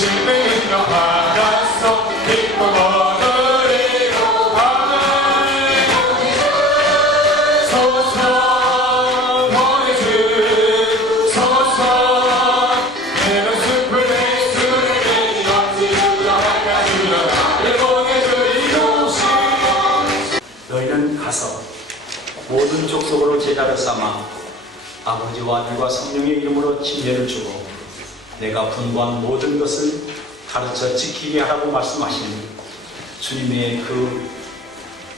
신명이여 하나서 기쁨 얻으리로 소서 보내주소서 내가 슬플 내 술을 내니 어찌주라 하나님이여 나를 보내주리로시 너희는 가서 모든 족속으로 제자를 삼아 아버지와 아들과 성령의 이름으로 침례를 주고 내가 분부한 모든 것을 가르쳐 지키게 하라고 말씀하시니 주님의 그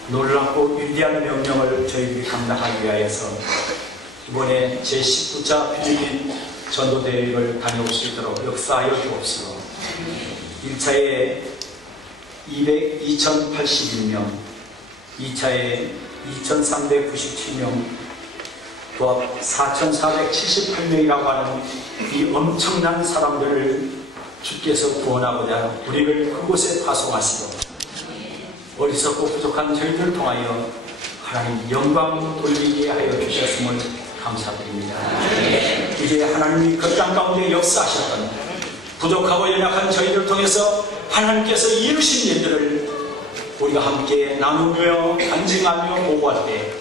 놀랍고 위대한 명령을 저희들이 감당하기 위하여서 이번에 제19차 필리핀 전도대회를 다녀올 수 있도록 역사하여 주옵소서. 1차에 2081명, 2차에 2397명, 또 4478명이라고 하는 이 엄청난 사람들을 주께서 구원하고자 우리를 그곳에 파송하시고 어리석고 부족한 저희들을 통하여 하나님 영광 돌리게 하여 주셨음을 감사드립니다. 이제 하나님이 그 땅 가운데 역사하셨던 부족하고 연약한 저희들을 통해서 하나님께서 이루신 일들을 우리가 함께 나누며 간증하며 보고할 때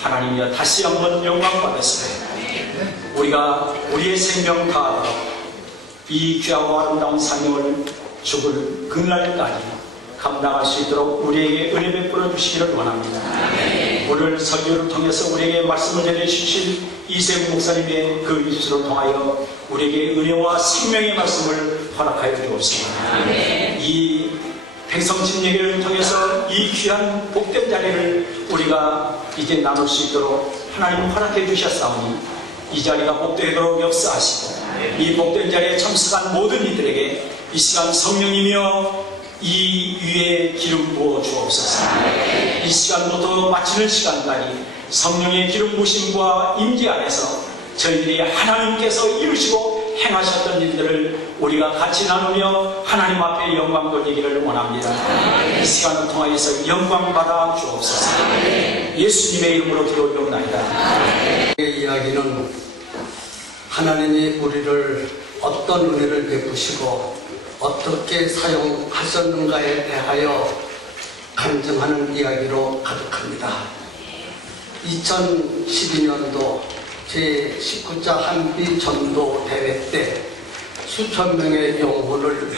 하나님이여 다시 한번 영광 받으시고 우리가 우리의 생명 다하여 이 귀하고 아름다운 사명을 죽을 그날까지 감당할 수 있도록 우리에게 은혜 베풀어 주시기를 원합니다. 오늘 설교를 통해서 우리에게 말씀을 전해주실 이세훈 목사님의 그 입술을 통하여 우리에게 은혜와 생명의 말씀을 허락하여 주옵소서. 이 백성집 예배를 통해서 이 귀한 복된 자리를 우리가 이제 나눌 수 있도록 하나님 허락해 주셨사오니 이 자리가 복되도록 역사하시고 이 복된 자리에 참석한 모든 이들에게 이 시간 성령이며 이 위에 기름 부어 주옵소서. 이 시간부터 마치는 시간까지 성령의 기름 부으심과 임재 안에서 저희들이 하나님께서 이루시고 행하셨던 일들을 우리가 같이 나누며 하나님 앞에 영광 돌리기를 원합니다. 이 시간을 통하여서 영광 받아 주옵소서. 예수님의 이름으로 기도드리옵나이다. 이 이야기는 하나님이 우리를 어떤 은혜를 베푸시고 어떻게 사용하셨는가에 대하여 간증하는 이야기로 가득합니다. 2012년도 제19차 한비 전도 대회 때 수천 명의 영혼을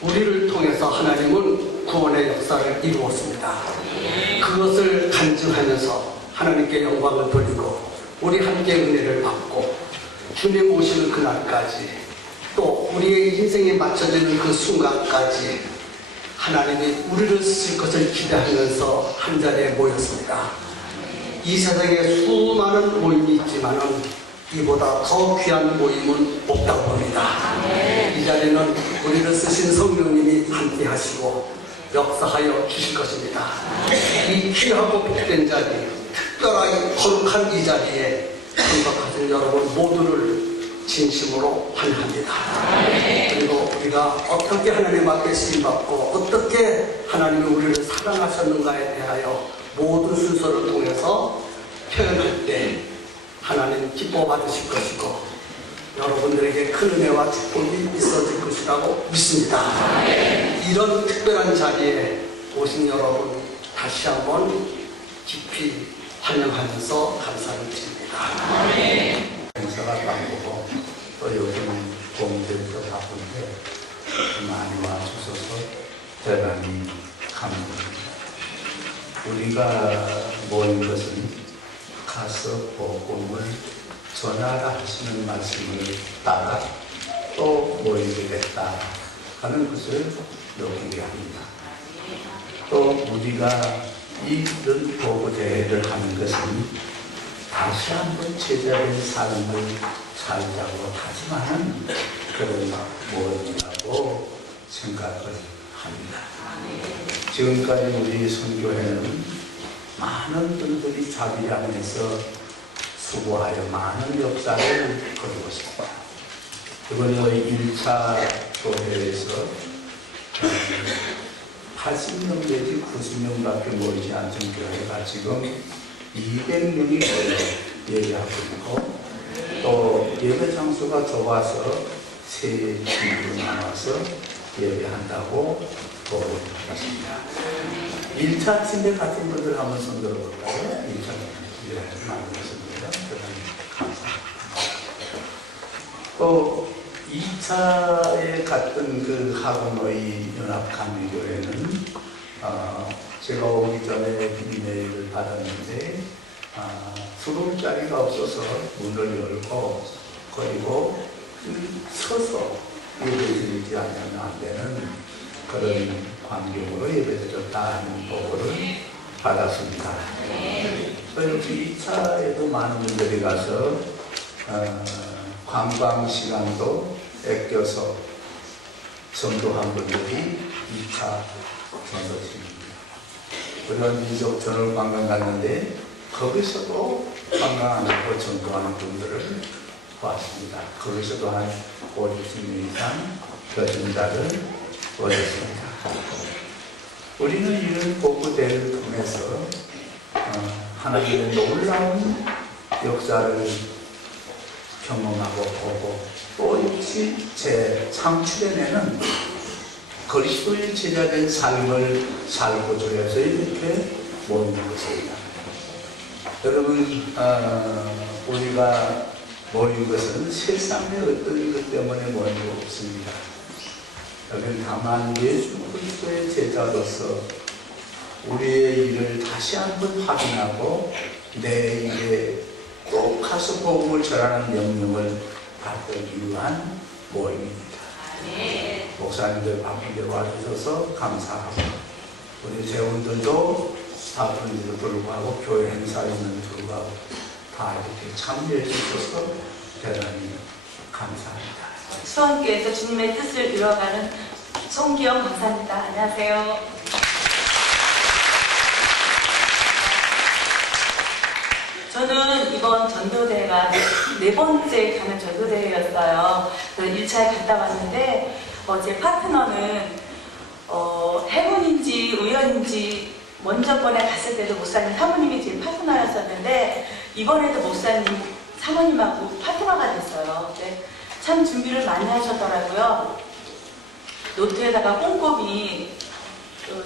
우리를 통해서 하나님은 구원의 역사를 이루었습니다. 그것을 간증하면서 하나님께 영광을 돌리고 우리 함께 은혜를 받고 주님 오시는 그날까지 또 우리의 인생에 맞춰지는 그 순간까지 하나님이 우리를 쓰실 것을 기대하면서 한자리에 모였습니다. 이 세상에 수많은 모임이 있지만은 이보다 더 귀한 모임은 없다고 봅니다. 이 자리는 우리를 쓰신 성령님이 함께 하시고 역사하여 주실 것입니다. 이 귀하고 복된 자리, 특별하게 거룩한 이 자리에 참석하신 여러분 모두를 진심으로 환영합니다. 그리고 우리가 어떻게 하나님 앞에 쓰임받고 어떻게 하나님이 우리를 사랑하셨는가에 대하여 모든 순서를 통해서 표현할 때 하나님 기뻐 받으실 것이고 여러분들에게 큰 은혜와 축복이 있어질 것이라고 믿습니다. 이런 특별한 자리에 오신 여러분 다시 한번 깊이 환영하면서 감사를 드립니다. 행사가 바쁘고 또 요즘 공들도 바쁜데 많이 와주셔서 대단히 감사합니다. 우리가 모인 것은 가서 복음을 전하라 하시는 말씀을 따라 또 모이게 됐다 하는 것을 느끼게 합니다. 또 우리가 이런 보고대회를 하는 것은 다시 한번 제자된 삶을 살자고 다짐하는 그런 모임이라고 생각을 합니다. 지금까지 우리 선교회는 많은 분들이 자기 안에서 수고하여 많은 역사를 거두고 있습니다. 이번에 1차 교회에서 80명 내지 90명밖에 모이지 않은 교회가 지금 200명이 모여 예배하고 있고 또 예배 장소가 좁아서 세 팀으로 나눠서 예배한다고 보고를 받았습니다. 1차 침대 같은 분들 한번 손 들어볼까요? 1차 만들었습니다. 감사합니다. 또 2차에 갔던 그 학원의 연합감리교회는 제가 오기 전에 이메일을 받았는데 들어올 자리가 없어서 문을 열고 그리고 서서 예배드리지 않으면 안 되는 그런 환경으로 예배드렸다는 보고를 받았습니다. 그리고 2차에도 많은 분들이 가서 관광 시간도 아껴서 전도한 분들이 2차 전도팀입니다. 우리가 민족 전월 관광 갔는데 거기서도 관광 안 하고 전도하는 분들을 보았습니다. 거기서도 한 50명 이상 거진자를 보였습니다. 우리는 이런 복구대를 통해서 하나님의 놀라운 역사를 경험하고 보고 또 역시 재창출해내는 그리스도의 제자된 삶을 살고자 해서 이렇게 모이는 것입니다. 여러분, 우리가 모인 것은 세상의 어떤 것 때문에 모인 것 없습니다. 여기는 다만 예수 그리스도의 제자로서 우리의 일을 다시 한번 확인하고 내 일에 꼭 가서 복음을 전하는 명령을 받기 위한 모임입니다. 목사님들 바쁜데 와주셔서 감사하고 우리 재원들도 바쁜데도 불구하고 교회 행사에 있는 불구하고 다 이렇게 참여해 주셔서 대단히 감사합니다. 수원교회에서 주님의 뜻을 이루어가는 송기영 강사입니다. 안녕하세요. 저는 이번 전도대회가 네 번째 가는 전도대회였어요. 1차에 갔다 왔는데 제 파트너는 행운인지 우연인지 먼저 번에 갔을 때도 목사님 사모님이 제 파트너였었는데 이번에도 목사님 사모님하고 파트너가 됐어요. 근데 참 준비를 많이 하셨더라고요. 노트에다가 꼼꼼히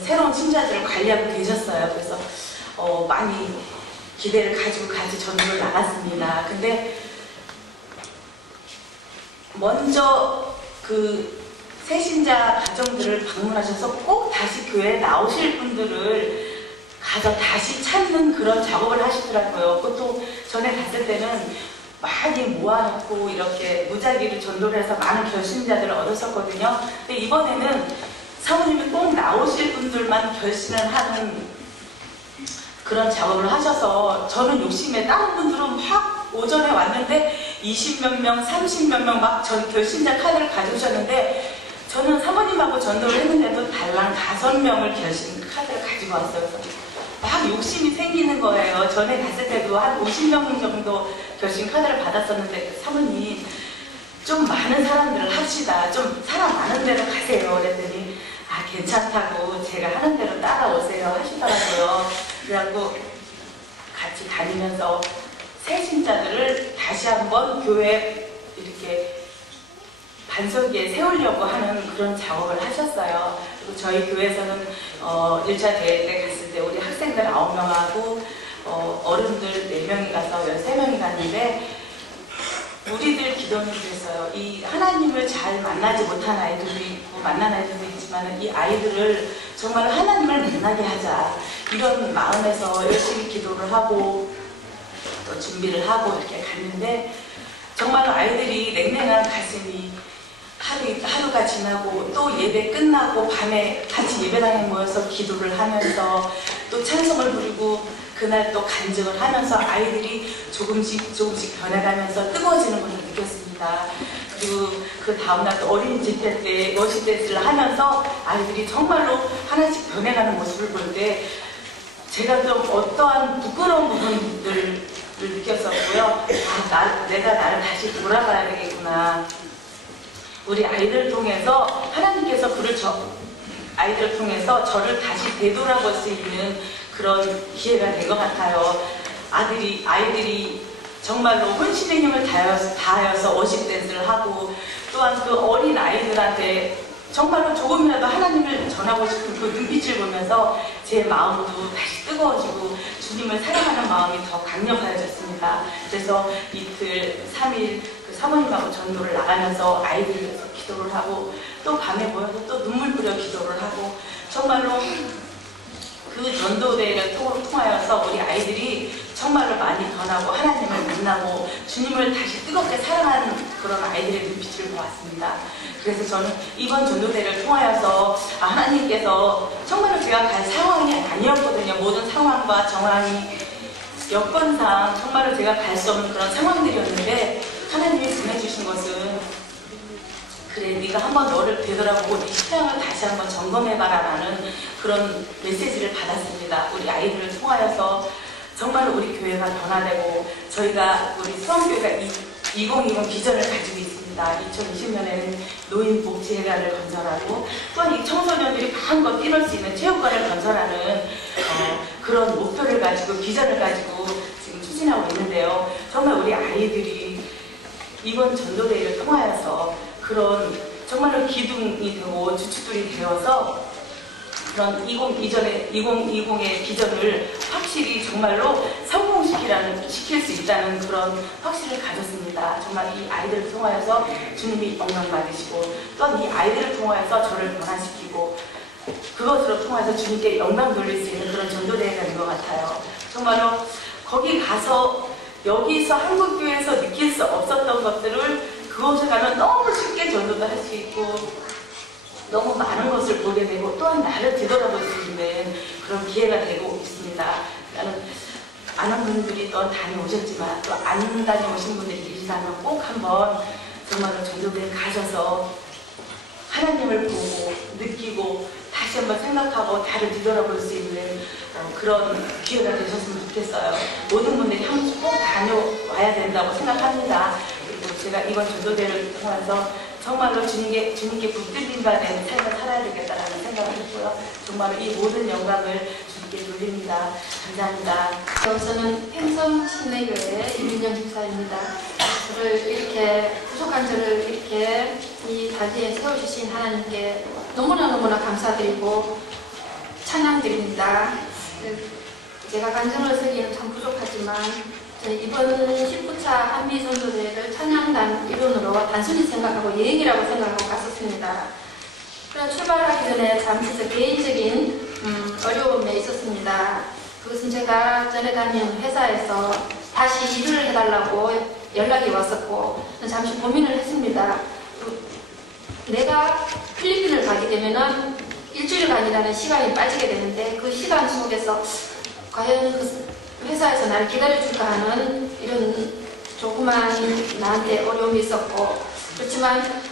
새로운 신자들을 관리하고 계셨어요. 그래서 많이 기대를 가지고 같이 전도를 나갔습니다. 근데 먼저 그 새신자 가정들을 방문하셔서 꼭 다시 교회에 나오실 분들을 가서 다시 찾는 그런 작업을 하시더라고요. 보통 전에 갔을 때는 많이 모아놓고 이렇게 무작위로 전도를 해서 많은 결신자들을 얻었었거든요. 근데 이번에는 사모님이 꼭 나오실 분들만 결신을 하는 그런 작업을 하셔서 저는 욕심에 다른 분들은 막 오전에 왔는데 20몇 명, 30몇 명 막 전 결신자 카드를 가져오셨는데 저는 사모님하고 전도를 했는데도 달랑 5명을 결신 카드를 가지고 왔어요. 그래서 막 욕심이 생기는 거예요. 전에 갔을 때도 한 50명 정도 결신 카드를 받았었는데 사모님 좀 많은 사람들을 합시다. 좀 사람 많은 데로 가세요. 그랬더니 괜찮다고 제가 하는 대로 따라오세요 하시더라고요. 그래갖고 같이 다니면서 새신자들을 다시 한번 교회에 이렇게 반석위에 세우려고 하는 그런 작업을 하셨어요. 그리고 저희 교회에서는 1차 대회 때 갔을 때 우리 학생들 9명하고 어른들 4명이 가서 13명이 갔는데 우리들 기도는 그랬어요. 이 하나님을 잘 만나지 못한 아이들도 있고 만난 아이들도 있지만 이 아이들을 정말 하나님을 만나게 하자 이런 마음에서 열심히 기도를 하고 또 준비를 하고 이렇게 갔는데 정말 아이들이 냉랭한 가슴이 하루가 지나고 또 예배 끝나고 밤에 같이 예배당에 모여서 기도를 하면서 또 찬송을 부르고 그날 또 간증을 하면서 아이들이 조금씩 변해가면서 뜨거워지는 것을 느꼈습니다. 그리고 그 다음날 또 어린이 집회 때 워십 댄스를 하면서 아이들이 정말로 하나씩 변해가는 모습을 볼 때 제가 좀 어떠한 부끄러운 부분들을 느꼈었고요. 내가 나를 다시 돌아가야 되겠구나. 우리 아이들을 통해서 하나님께서 아이들을 통해서 저를 다시 되돌아볼 수 있는 그런 기회가 된 것 같아요. 아이들이 정말로 혼신의 힘을 다하여서 워십 댄스를 하고 또한 그 어린 아이들한테 정말로 조금이라도 하나님을 전하고 싶은 그 눈빛을 보면서 제 마음도 다시 뜨거워지고 주님을 사랑하는 마음이 더 강력해졌습니다. 그래서 이틀 3일 그 사모님하고 전도를 나가면서 아이들 위해서 기도를 하고 또 밤에 모여서 또 눈물 뿌려 기도를 하고 정말로 그 전도대회를 통하여서 우리 아이들이 정말로 많이 변하고 하나님을 만나고 주님을 다시 뜨겁게 사랑하는 그런 아이들의 눈빛을 보았습니다. 그래서 저는 이번 전도대회를 통하여서 하나님께서 정말로 제가 갈 상황이 아니었거든요. 모든 상황과 정황이 여건상 정말로 제가 갈 수 없는 그런 상황들이었는데 하나님이 보내주신 것은 그래 네가 한번 너를 되돌아보고 네 신앙을 다시 한번 점검해봐라라는 그런 메시지를 받았습니다. 우리 아이들을 통하여서 정말로 우리 교회가 변화되고 저희가 우리 수원교회가 2020 비전을 가지고 있습니다. 2020년에는 노인복지회관을 건설하고 또한 이 청소년들이 마음껏 뛰놀 수 있는 체육관을 건설하는 그런 목표를 가지고 비전을 가지고 지금 추진하고 있는데요. 정말 우리 아이들이 이번 전도대회를 통하여서 그런 정말로 기둥이 되고 주춧돌이 되어서 그런 2020의 비전을 확실히 정말로 성공시킬 수 있다는 그런 확신을 가졌습니다. 정말 이 아이들을 통하여서 주님이 영광 받으시고 또한 이 아이들을 통하여서 저를 변화시키고 그것으로 통해서 주님께 영광 돌릴 수 있는 그런 전도대회가 된 것 같아요. 정말로 거기 가서 여기서 한국교회에서 느낄 수 없었던 것들을 그곳에 가면 너무 쉽게 전도도 할 수 있고 너무 많은 것을 보게 되고 또한 나를 뒤돌아볼 수 있는 그런 기회가 되고 있습니다. 나는 아는 분들이 또 다녀오셨지만 또 안 다녀오신 분들이 계시다면 꼭 한번 정말로 전도대에 가셔서 하나님을 보고 느끼고 다시 한번 생각하고 나를 뒤돌아볼 수 있는 그런 기회가 되셨으면 좋겠어요. 모든 분들이 한 번씩 꼭 다녀와야 된다고 생각합니다. 그리고 제가 이번 전도대를 통해서 정말로 주님께 붙들림 받는 삶을 살아야 되겠다라는 생각을 했고요. 정말로 이 모든 영광을 주님께 돌립니다. 감사합니다. 저는 팽성 신내교회 이민영 집사입니다. 저를 이렇게 부족한 저를 이렇게 이 자리에 세워주신 하나님께 너무나 감사드리고 찬양드립니다. 제가 간증을 쓰기는 참 부족하지만 이번 19차 한미전도대회를 찬양단 일원으로 단순히 생각하고 여행이라고 생각하고 갔었습니다. 그냥 출발하기 전에 잠시 개인적인 어려움에 있었습니다. 그것은 제가 전에 다니는 회사에서 다시 일을 해달라고 연락이 왔었고 잠시 고민을 했습니다. 내가 필리핀을 가게 되면은 일주일간이라는 시간이 빠지게 되는데 그 시간 속에서 과연 그 회사에서 나를 기다려줄까 하는 이런 조그만 나한테 어려움이 있었고 그렇지만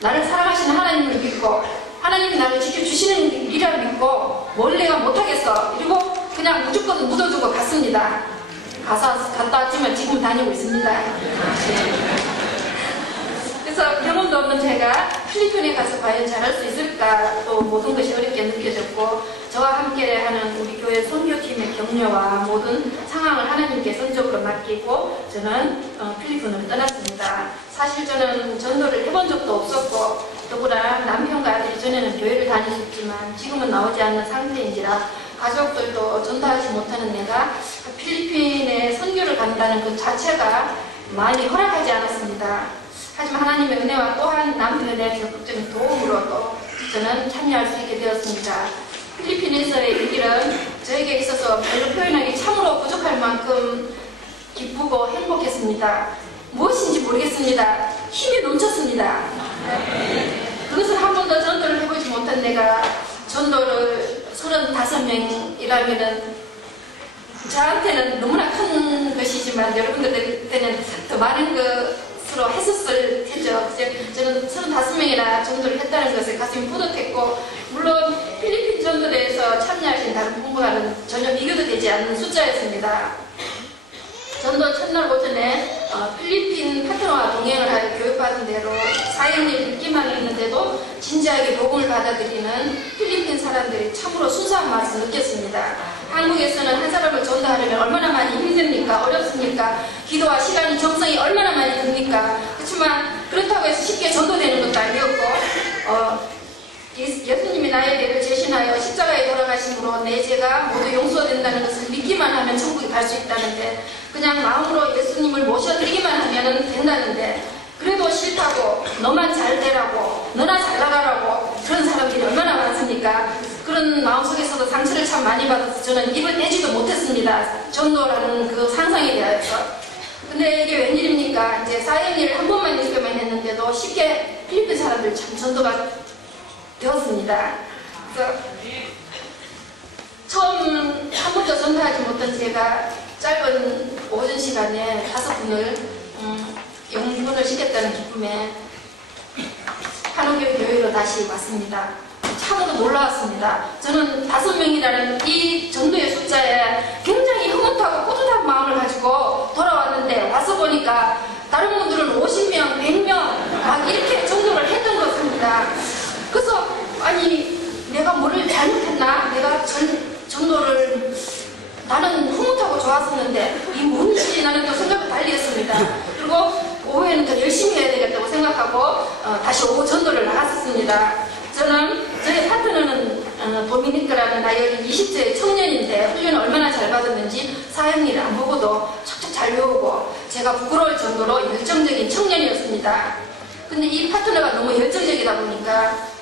나를 사랑하시는 하나님을 믿고 하나님이 나를 지켜주시는 일을 믿고 뭘 내가 못하겠어 이러고 그냥 무조건 묻어두고 갔습니다. 갔다 왔지만 지금 다니고 있습니다. 그래서 경험도 없는 제가 필리핀에 가서 과연 잘할 수 있을까 또 모든 것이 어렵게 느껴졌고 저와 함께 하는 우리 교회 선교팀의 격려와 모든 상황을 하나님께 선적으로 맡기고 저는 필리핀으로 떠났습니다. 사실 저는 전도를 해본 적도 없었고 더구나 남편과 아들이 전에는 교회를 다니셨지만 지금은 나오지 않는 상태인지라 가족들도 전도하지 못하는 내가 필리핀에 선교를 간다는 그 자체가 많이 허락하지 않았습니다. 하지만 하나님의 은혜와 또한 남편의 적극적인 도움으로 또 저는 참여할 수 있게 되었습니다. 필리핀에서의 이 일은 저에게 있어서 별로 표현하기 참으로 부족할 만큼 기쁘고 행복했습니다. 무엇인지 모르겠습니다. 힘이 넘쳤습니다. 그것을 한 번도 전도를 해보지 못한 내가 전도를 35명이라면은 저한테는 너무나 큰 것이지만 여러분들한테는 더 많은 것으로 했었을 테죠. 저는 35명이나 전도를 했다는 것에 가슴이 뿌듯했고 물론 필리핀 전도대에서 참여하신 다른 공부가는 전혀 비교도 되지 않는 숫자였습니다. 전도 첫날 오전에 필리핀 파트너와 동행을 하여 교육받은 대로 사형을 읽기만 했는데도 진지하게 복음을 받아들이는 필리핀 사람들이 참으로 순수한 맛을 느꼈습니다. 한국에서는 한 사람을 전도하려면 얼마나 많이 힘듭니까? 어렵습니까? 기도와 시간이 정성이 얼마나 많이 듭니까? 그렇지만 그렇다고 해서 쉽게 전도되는 것도 아니었고 예수님이 나의 죄를 대신하여 십자가에 돌아가심으로 내 죄가 모두 용서된다는 것을 믿기만 하면 천국에 갈 수 있다는데, 그냥 마음으로 예수님을 모셔드리기만 하면 된다는데, 그래도 싫다고, 너만 잘 되라고, 너나 잘 나가라고 그런 사람들이 얼마나 많습니까? 그런 마음속에서도 상처를 참 많이 받아서 저는 입을 떼지도 못했습니다. 전도라는 그 상상에 대하여서. 근데 이게 웬일입니까? 이제 사형리를 한 번만 읽기만 했는데도 쉽게 필리핀 사람들 참 전도가 되었습니다. 그래서 처음 한 번도 전도하지 못한 제가 짧은 오전 시간에 5분을 영분을 시켰다는 기쁨에 한옥교회 교회로 다시 왔습니다. 참으로 놀라웠습니다. 저는 5명이라는 이 전도의 숫자에 굉장히 흐뭇하고 뿌듯한 마음을 가지고 돌아왔는데, 와서 보니까 다른 분들은 50명, 100명 막 이렇게 전도를 했던 것 같습니다. 그래서 아니 내가 뭐를 잘못했나? 내가 전도를 나는 흐뭇하고 좋았었는데 이 뭔지 나는 또 생각을 달리 했습니다. 그리고 오후에는 더 열심히 해야 되겠다고 생각하고 다시 오후 전도를 나갔었습니다. 저희 파트너는 도미니크라는 나이 어린 20세 청년인데 훈련을 얼마나 잘 받았는지 사형리를 안 보고도 척척 잘 배우고 제가 부끄러울 정도로 열정적인 청년이었습니다. 근데 이 파트너가 너무 열정적이다 보니까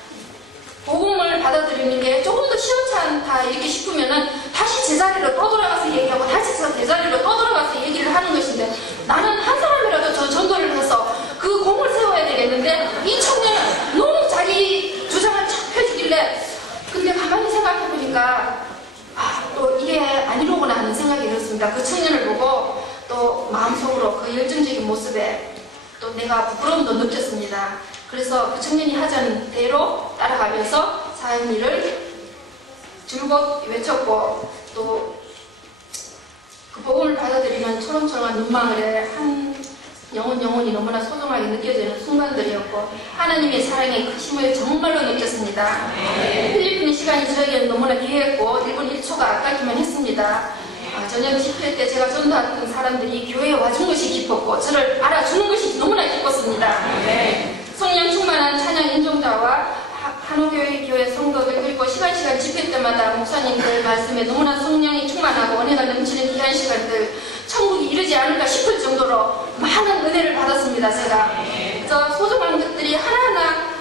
복음을 받아들이는 게 조금 더 시원찮다 이렇게 싶으면은 다시 제자리로 또 돌아가서 얘기하고 다시 제자리로 또 돌아가서 얘기를 하는 것인데, 나는 한 사람이라도 저 전도를 해서 그 공을 세워야 되겠는데 이 청년은 너무 자기 주장을 쫙 펴주길래, 근데 가만히 생각해 보니까 또 이게 아니로구나 하는 생각이 들었습니다. 그 청년을 보고 또 마음속으로 그 열정적인 모습에 또 내가 부끄러움도 느꼈습니다. 그래서 그 청년이 하자는 대로 따라가면서 사형리를 줄곧 외쳤고, 또 그 복음을 받아들이는 초롱초롱한 눈망울에 한 영혼이 너무나 소중하게 느껴지는 순간들이었고, 하나님의 사랑의 크심을 정말로 느꼈습니다. 필리핀 시간이 저에게는 너무나 귀했고 1분 1초가 아깝기만 했습니다. 저녁 집회 때 제가 전도했던 사람들이 교회에 와준 것이 기뻤고 저를 알아주는 것이 너무나 기뻤습니다. 성령 충만한 찬양 인종자와 한옥교회 성도들, 그리고 시간 집회 때마다 목사님들 말씀에 너무나 성령이 충만하고 은혜가 넘치는 귀한 시간들, 천국이 이르지 않을까 싶을 정도로 많은 은혜를 받았습니다. 제가 그래서 소중한 것들이 하나하나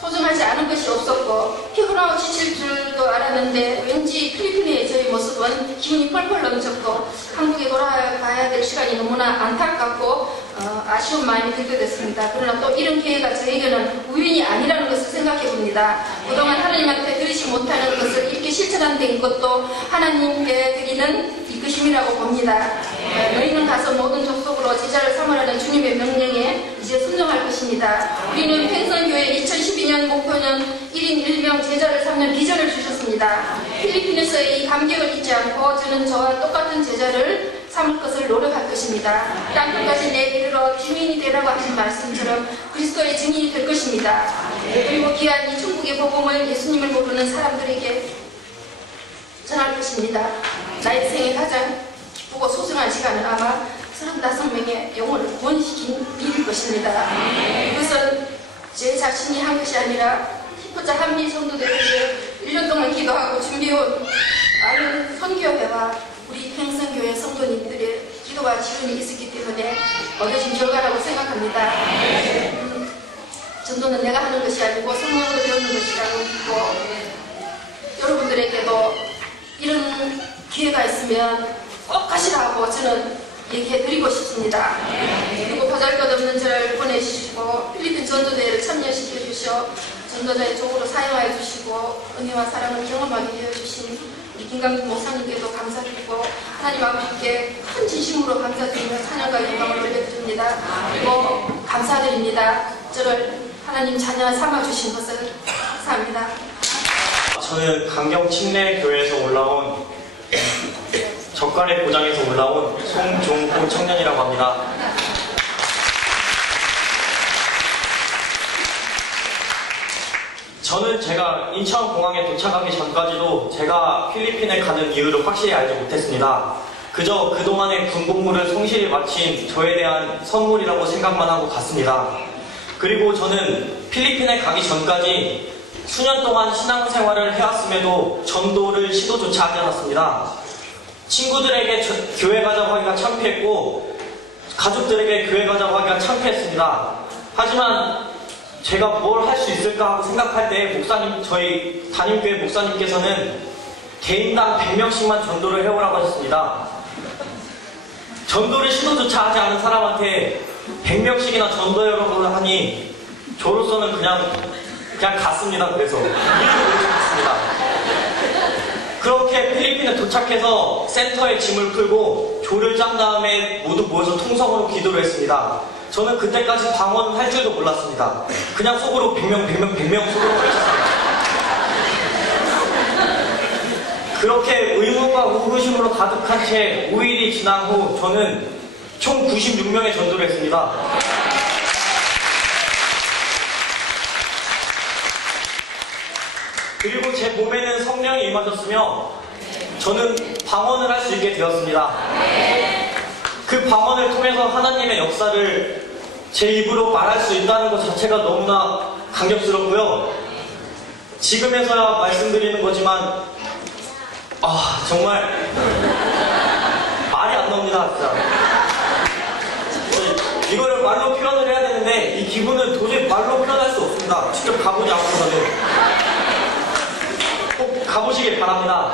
소중하지 않은 것이 없었고 피곤하고 지칠 줄도 알았는데, 왠지 필리핀의 저희 모습은 기운이 펄펄 넘쳤고 한국에 돌아가야 될 시간이 너무나 안타깝고 아쉬운 마음이 들게 됐습니다. 그러나 또 이런 기회가 저에게는 우연이 아니라는 것을 생각해 봅니다. 그동안 하나님한테 드리지 못하는 것을 이렇게 실천한 것도 하나님께 드리는 이끄심이라고 봅니다. 너희는 가서 모든 족속으로 제자를 삼으라는 주님의 명령에 이제 순종할 것입니다. 우리는 팽성교회 2012년 목표는 1인 1명 제자를 삼는 비전을 주셨습니다. 필리핀에서의 이 감격을 잊지 않고 저는 저와 똑같은 제자를 삼을 것을 노력할 것입니다. 땅끝까지 내이르러 증인이 되라고 하신 말씀처럼 그리스도의 증인이 될 것입니다. 그리고 귀한 이 천국의 복음을 예수님을 모르는 사람들에게 전할 것입니다. 나의 생에 가장 기쁘고 소중한 시간은 아마 35명의 영혼을 구원시킨 일일 것입니다. 그것은 제 자신이 한 것이 아니라 히포자 한미 성도들을 위해 1년 동안 기도하고 준비해온 많은 선교회와 우리 팽성교회 성도님들의 기도와 지원이 있었기 때문에 얻어진 결과라고 생각합니다. 전도는 내가 하는 것이 아니고 성령으로 배우는 것이라고 믿고, 여러분들에게도 이런 기회가 있으면 꼭 가시라고 저는 얘기해드리고 싶습니다. 그리고 보잘것없는 저를 보내주시고 필리핀 전도대회를 참여시켜 주셔 전도자의 쪽으로 사용하여 주시고 은혜와 사랑을 경험하게 해주신 우리 김강준 목사님께도 감사드리고 하나님 앞에 큰 진심으로 감사드리며 찬양과 영광을 올려드립니다. 그리고 감사드립니다. 저를 하나님 자녀 삼아주신 것을 감사합니다. 저는 강경 침례교회에서 올라온 젓갈의 고장에서 올라온 송종호 청년이라고 합니다. 저는 제가 인천공항에 도착하기 전까지도 제가 필리핀에 가는 이유를 확실히 알지 못했습니다. 그저 그동안의 군복무를 성실히 마친 저에 대한 선물이라고 생각만 하고 갔습니다. 그리고 저는 필리핀에 가기 전까지 수년 동안 신앙생활을 해왔음에도 전도를 시도조차 하지 않았습니다. 친구들에게 교회 가자고 하기가 창피했고 가족들에게 교회 가자고 하기가 창피했습니다. 하지만 제가 뭘 할 수 있을까 하고 생각할 때 저희 담임교회 목사님께서는 개인당 100명씩만 전도를 해오라고 하셨습니다. 전도를 시도조차 하지 않은 사람한테 100명씩이나 전도해오라고 하니 저로서는 그냥 갔습니다. 그래서 이유도 모르고 갔습니다. 그렇게 필리핀에 도착해서 센터에 짐을 풀고 조를 짠 다음에 모두 모여서 통성으로 기도를 했습니다. 저는 그때까지 방언을 할 줄도 몰랐습니다. 그냥 속으로 100명 속으로 외쳤습니다. 그렇게 의문과 의구심으로 가득한 채 5일이 지난 후 저는 총 96명의 전도를 했습니다. 그리고 제 몸에는 성령이 임하셨으며 저는 방언을 할 수 있게 되었습니다. 그 방언을 통해서 하나님의 역사를 제 입으로 말할 수 있다는 것 자체가 너무나 감격스럽고요. 지금에서야 말씀드리는 거지만 정말 말이 안 나옵니다. 진짜 이거를 말로 표현을 해야 되는데 이 기분은 도저히 말로 표현할 수 없습니다. 직접 가보지 않고서는. 꼭 가보시길 바랍니다.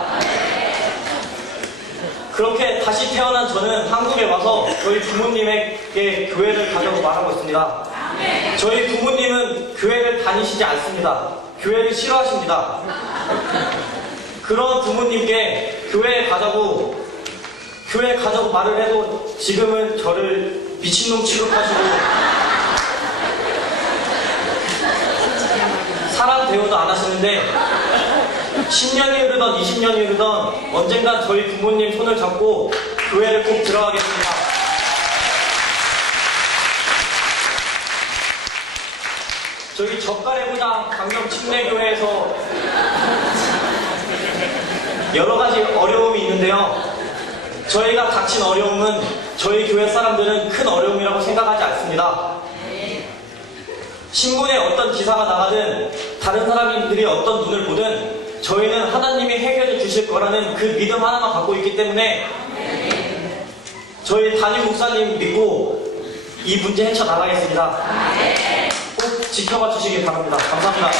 그렇게 다시 태어난 저는 한국에 와서 저희 부모님에게 교회를 가자고 말하고 있습니다. 저희 부모님은 교회를 다니시지 않습니다. 교회를 싫어하십니다. 그런 부모님께 교회에 가자고 말을 해도 지금은 저를 미친놈 취급하시고 사람 대우도 안 하시는데 10년이 흐르던 20년이 흐르던 언젠간 저희 부모님 손을 잡고 교회를 꼭 들어가겠습니다. 저희 젓가래부장 강경침례교회에서 여러 가지 어려움이 있는데요. 저희가 닥친 어려움은 저희 교회 사람들은 큰 어려움이라고 생각하지 않습니다. 신문에 어떤 기사가 나가든 다른 사람들이 어떤 눈을 보든 저희는 하나님이 해결해 주실 거라는 그 믿음 하나만 갖고 있기 때문에 저희 담임 목사님 믿고 이 문제 헤쳐나가겠습니다. 꼭 지켜봐 주시기 바랍니다. 감사합니다.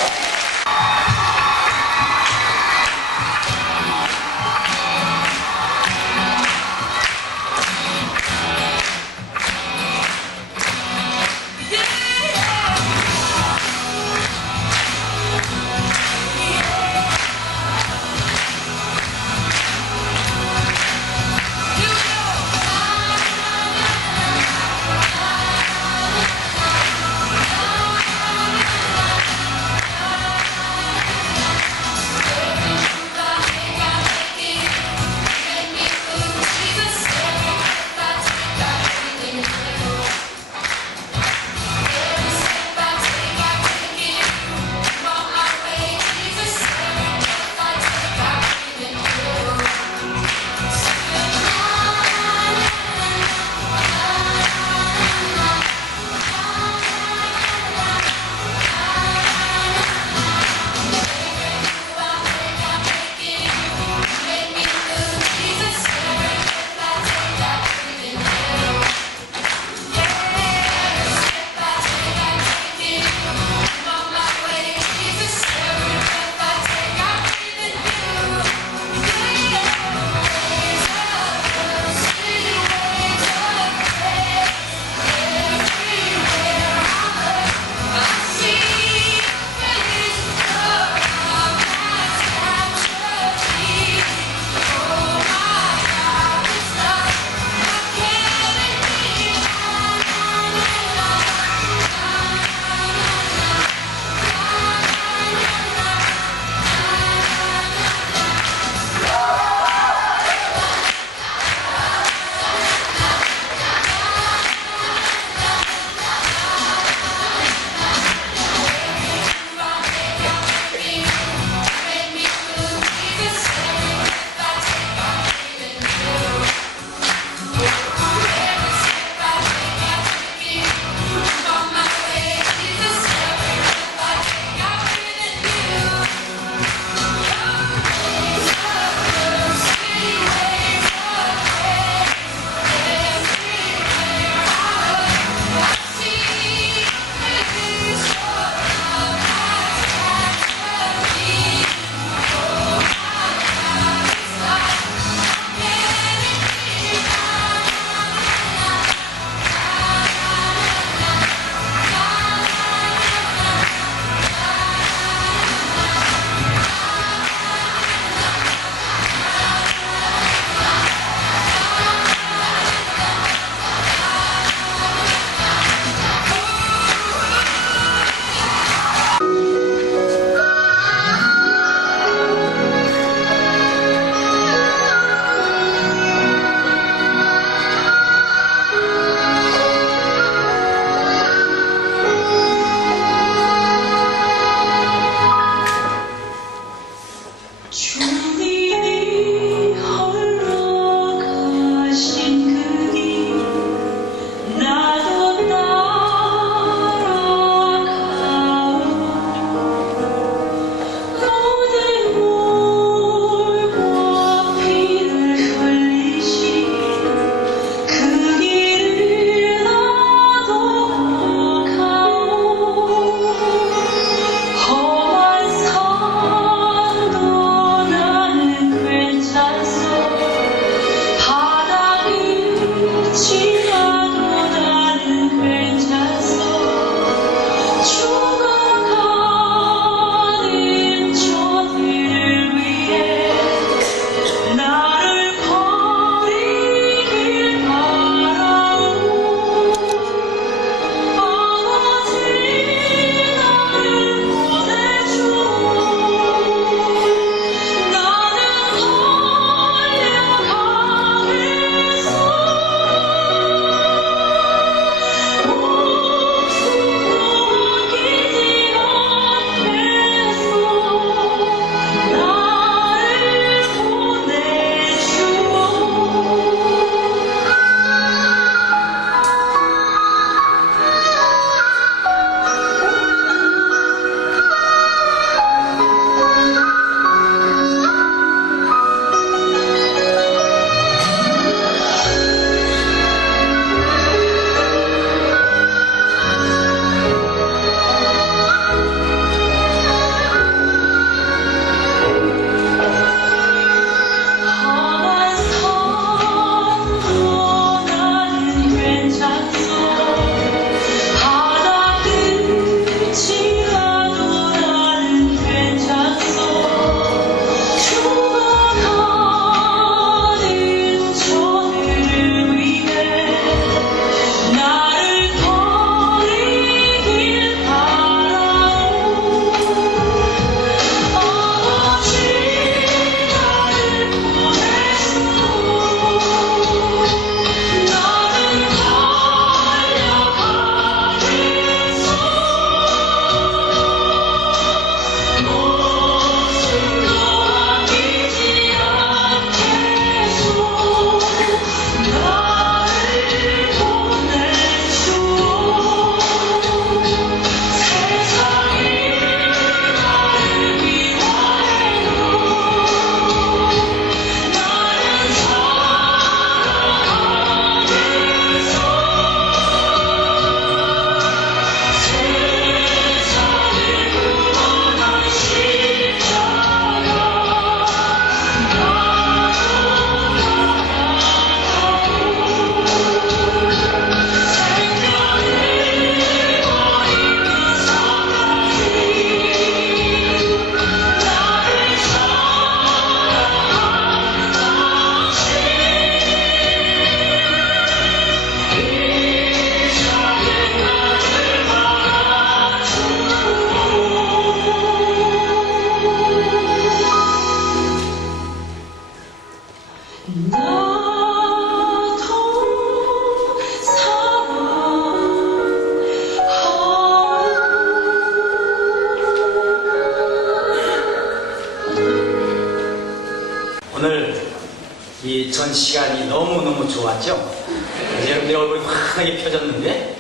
이 전 시간이 너무너무 좋았죠? 그래서 여러분들 얼굴이 환하게 펴졌는데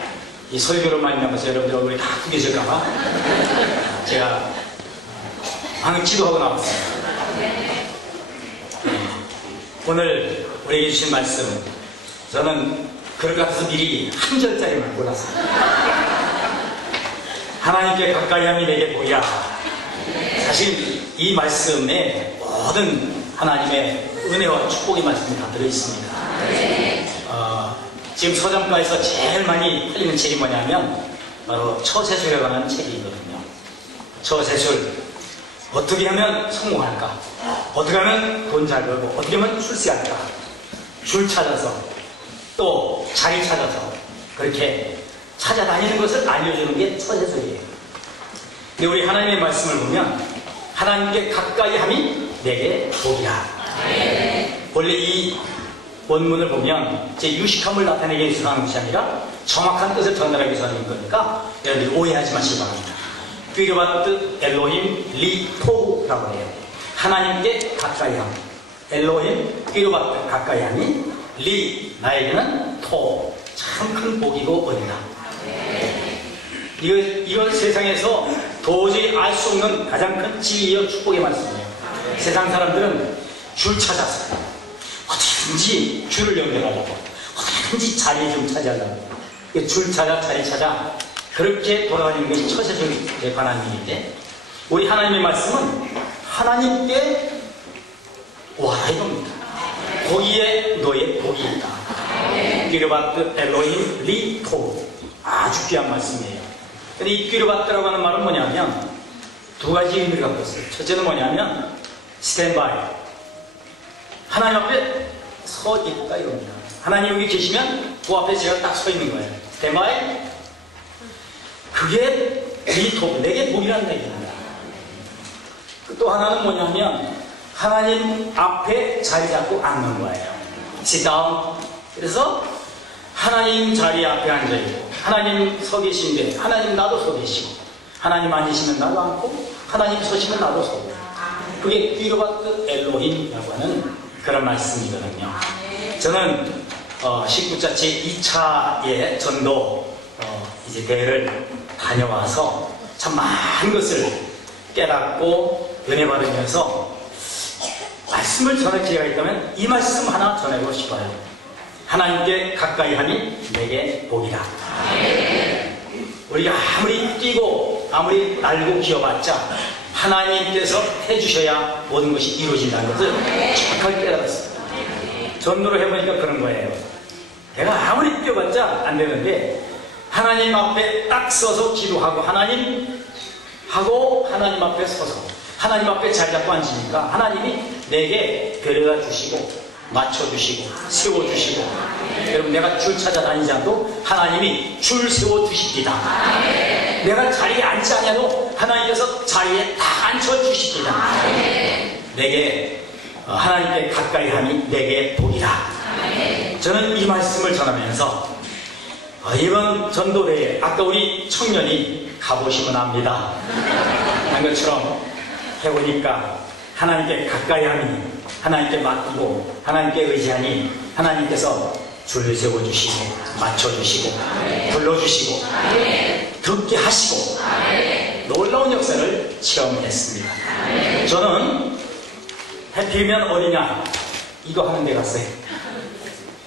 이 설교로 말미암아서 여러분들 얼굴이 다 구겨질까봐 제가 방금 기도하고 나왔어요. 오늘 우리에게 주신 말씀, 저는 그럴 것 같아서 미리 한 절짜리만 골랐어요. 하나님께 가까이 함이 내게 보이라. 사실 이 말씀에 모든 하나님의 은혜와 축복의 말씀이 다 들어있습니다. 지금 서점가에서 제일 많이 팔리는 책이 뭐냐면 바로 처세술에 관한 책이거든요. 처세술, 어떻게 하면 성공할까? 어떻게 하면 돈 잘 벌고, 어떻게 하면 출세할까? 줄 찾아서, 또 자리 찾아서 그렇게 찾아다니는 것을 알려주는 게 처세술이에요. 근데 우리 하나님의 말씀을 보면 하나님께 가까이 함이 내게 복이라. 원래 이 원문을 보면 제 유식함을 나타내기 위해서 하는 것이 아니라 정확한 뜻을 전달하기 위해서 하는 거니까 여러분들이 오해하지 마시기 바랍니다. 뀌르바트 엘로힘 리 토라고 해요. 하나님께 가까이함. 엘로힘 뀌르바트 가까이함이 리 나에게는 토 참 큰 복이고 은혜다. 이건 세상에서 도저히 알 수 없는 가장 큰 지혜와 축복의 말씀이에요. 세상 사람들은 줄 찾아서 어떻게든지 줄을 연결하려고, 어떻게든지 자리 좀 차지하려고, 줄 찾아 자리 찾아 그렇게 돌아다니는 것이 처세술에 관한 일인데, 우리 하나님의 말씀은 하나님께 와라 이겁니다. 거기에 너의 복이 있다. 뀌르바트 엘로힘 리토, 아주 귀한 말씀이에요. 근데 이 뀌르바트라고 하는 말은 뭐냐면 두 가지 의미를 갖고 있어요. 첫째는 뭐냐면 스탠바이, 하나님 앞에 서 있다 이겁니다. 하나님 여기 계시면 그 앞에 제가 딱 서 있는 거예요. 스탠바이, 그게 리토, 내게 복이라는 얘기입니다. 또 하나는 뭐냐면 하나님 앞에 자리 잡고 앉는 거예요. sit down. 그래서 하나님 자리 앞에 앉아있고, 하나님 서 계신데 하나님 나도 서 계시고, 하나님 앉으시면 나도 앉고, 하나님 서시면 나도 서고, 그게 뀌르바트 엘로힘이라고 하는 그런 말씀이거든요. 저는 19자 제2차의 전도 이제 대회를 다녀와서 참 많은 것을 깨닫고 은혜 받으면서 말씀을 전할 기회가 있다면 이 말씀 하나 전하고 싶어요. 하나님께 가까이 하니 내게 복이다. 우리가 아무리 뛰고 아무리 날고 기어봤자 하나님께서 해주셔야 모든 것이 이루어진다는 것을 정확하게 깨달았습니다. 전도를 해보니까 그런 거예요. 내가 아무리 뛰어봤자 안 되는데 하나님 앞에 딱 서서 기도하고 하나님 하고 하나님 앞에 서서 하나님 앞에 잘 잡고 앉으니까 하나님이 내게 데려다 주시고 맞춰주시고 세워주시고, 여러분 내가 줄 찾아다니지 않아도 하나님이 줄 세워주십니다. 내가 자리에 앉지 않아도 하나님께서 자리에 다 앉혀주십니다. 내게 하나님께 가까이 하니 내게 복이다. 저는 이 말씀을 전하면서 이번 전도회에 아까 우리 청년이 가보시면 압니다 한 것처럼 해보니까 하나님께 가까이 하니, 하나님께 맡기고 하나님께 의지하니 하나님께서 줄 세워주시고 맞춰주시고 불러주시고 듣게 하시고 놀라운 역사를 체험했습니다. 저는 해피면 어디냐 이거 하는 데 갔어요.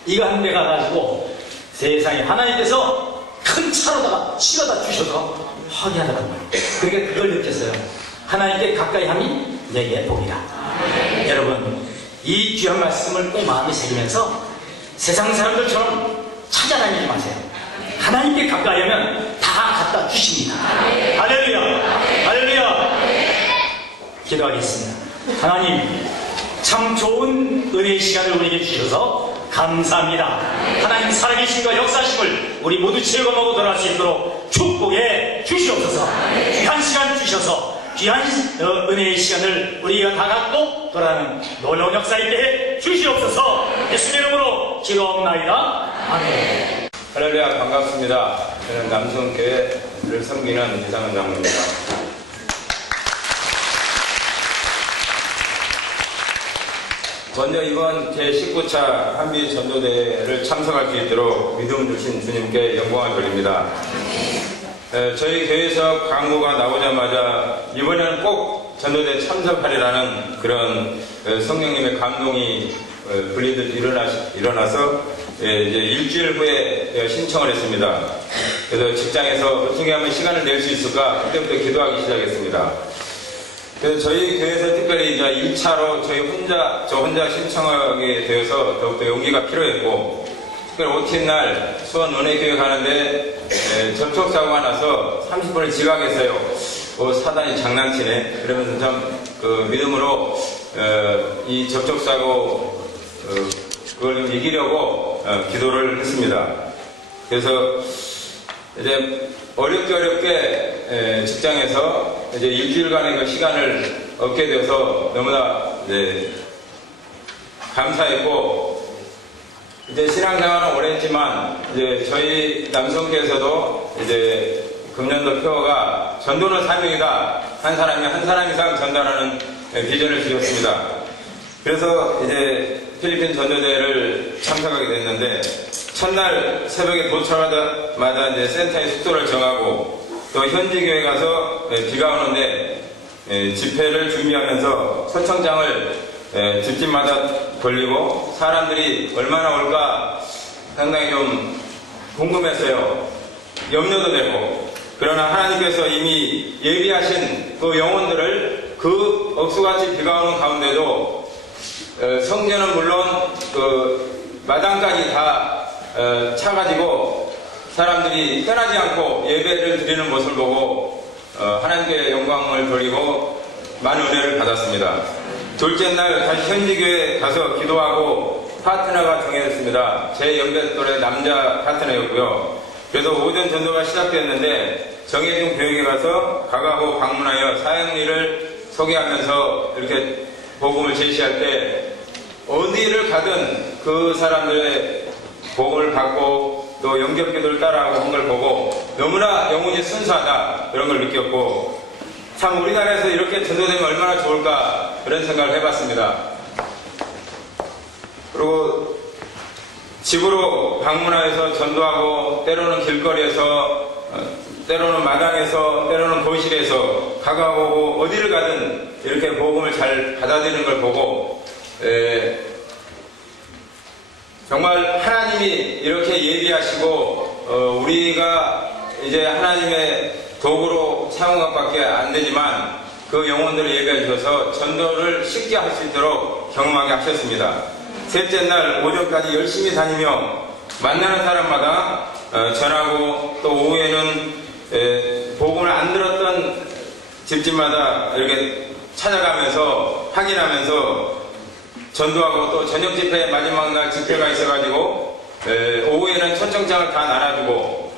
이거 하는 데 가가지고 세상에 하나님께서 큰 차로다가 치러다 주셔서 확인하더라고요. 그러니까 그걸 느꼈어요. 하나님께 가까이 함이 내게 복이라. 여러분 이 귀한 말씀을 꼭 마음에 새기면서 세상 사람들처럼 찾아다니지 마세요. 하나님께 가까이 하면 다 갖다 주십니다. 할렐루야, 할렐루야. 기도하겠습니다. 하나님 참 좋은 은혜의 시간을 우리에게 주셔서 감사합니다. 하나님 살아계심과 역사심을 우리 모두 체험하고 돌아갈 수 있도록 축복해 주시옵소서. 귀한 시간 주셔서 귀한 은혜의 시간을 우리가 다 갖고 돌아가는 놀라운 역사 있게 해 주시옵소서. 예수님 이름으로 기도합나이다. 아멘. 할렐루야, 반갑습니다. 저는 남성교회를 섬기는 이상은 장로입니다. 먼저 이번 제19차 한미 전도대회를 참석할 수 있도록 믿음 주신 주님께 영광을 돌립니다. 저희 교회에서 광고가 나오자마자 이번에는 꼭 전도대 참석하리라는 그런 성령님의 감동이 불리듯 일어나서 이제 일주일 후에 신청을 했습니다. 그래서 직장에서 어떻게 하면 시간을 낼 수 있을까 그때부터 기도하기 시작했습니다. 그래서 저희 교회에서 특별히 이제 2차로 저 혼자 신청하게 되어서 더욱더 용기가 필요했고, 특별히 OT 날 수원 은혜교회 가는데 접촉사고가 나서 30분을 지각했어요. 사단이 장난치네. 그러면서 참 믿음으로 이 접촉사고 그걸 좀 이기려고 기도를 했습니다. 그래서 이제 어렵게 직장에서 이제 일주일간의 그 시간을 얻게 되어서 너무나 이제 감사했고, 이제 신앙생활은 오래 했지만 이제 저희 남성교회에서도 이제 금년도 표어가 전도는 사명이다. 한 사람이 한 사람 이상 전달하는 비전을 주셨습니다. 그래서 이제 필리핀 전도대회를 참석하게 됐는데, 첫날 새벽에 도착하자마자 이제 센터에 숙소를 정하고, 또 현지 교회 가서 비가 오는데 집회를 준비하면서 초청장을 집집마다 돌리고 사람들이 얼마나 올까 상당히 좀 궁금했어요. 염려도 되고. 그러나 하나님께서 이미 예비하신 그 영혼들을 그 억수같이 비가 오는 가운데도 성전은 물론 그 마당까지 다 차가지고 사람들이 떠나지 않고 예배를 드리는 모습을 보고 하나님께 영광을 돌리고 많은 은혜를 받았습니다. 둘째 날 다시 현지교회 가서 기도하고 파트너가 정해졌습니다. 제 연배 또래 남자 파트너였고요. 그래서 오전 전도가 시작됐는데 정해진 교육에 가서 가가고 방문하여 사역일을 소개하면서 이렇게 복음을 제시할 때 어디를 가든 그 사람들의 복음을 받고 또 영접기도를 따라하고 한 걸 보고 너무나 영혼이 순수하다 그런 걸 느꼈고, 참 우리나라에서 이렇게 전도되면 얼마나 좋을까 그런 생각을 해봤습니다. 그리고 집으로 방문하여서 전도하고 때로는 길거리에서 때로는 마당에서 때로는 거실에서 가가오고 어디를 가든 이렇게 복음을 잘 받아들이는 걸 보고 정말 하나님이 이렇게 예비하시고 우리가 이제 하나님의 도구로 사용한 것밖에 안 되지만 그 영혼들을 예비해 주셔서 전도를 쉽게 할 수 있도록 경험하게 하셨습니다. 셋째 날 오전까지 열심히 다니며 만나는 사람마다 전하고 또 오후에는 복음을 안 들었던 집집마다 이렇게 찾아가면서 확인하면서 전도하고, 또 저녁 집회 마지막 날 집회가 있어가지고 오후에는 초청장을 다 나눠주고,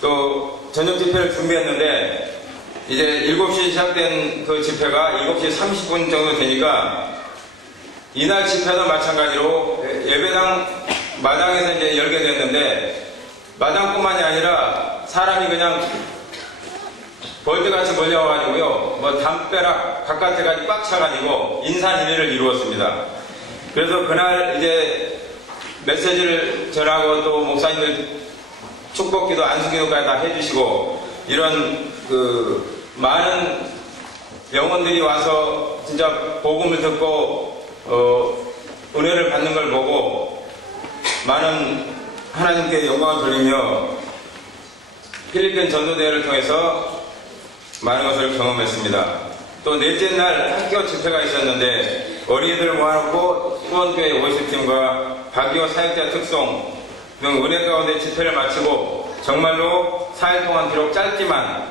또 저녁 집회를 준비했는데 이제 7시에 시작된 그 집회가 7시 30분 정도 되니까 이날 집회도 마찬가지로 예배당 마당에서 이제 열게 됐는데, 마당뿐만이 아니라 사람이 그냥 벌떼같이 몰려와가지고요, 뭐 담벼락 바깥에까지 꽉 차가지고 인산인해를 이루었습니다. 그래서 그날 이제 메시지를 전하고 또 목사님들 축복기도 안수기도까지 다 해주시고, 이런 그 많은 영혼들이 와서 진짜 복음을 듣고 은혜를 받는 걸 보고 많은 하나님께 영광을 돌리며 필리핀 전도대회를 통해서 많은 것을 경험했습니다. 또 넷째 날 학교 집회가 있었는데 어린이들 모아놓고 수원교회 worship팀과 박기호 사역자 특송 등 은혜 가운데 집회를 마치고 정말로 4일 동안 비록 짧지만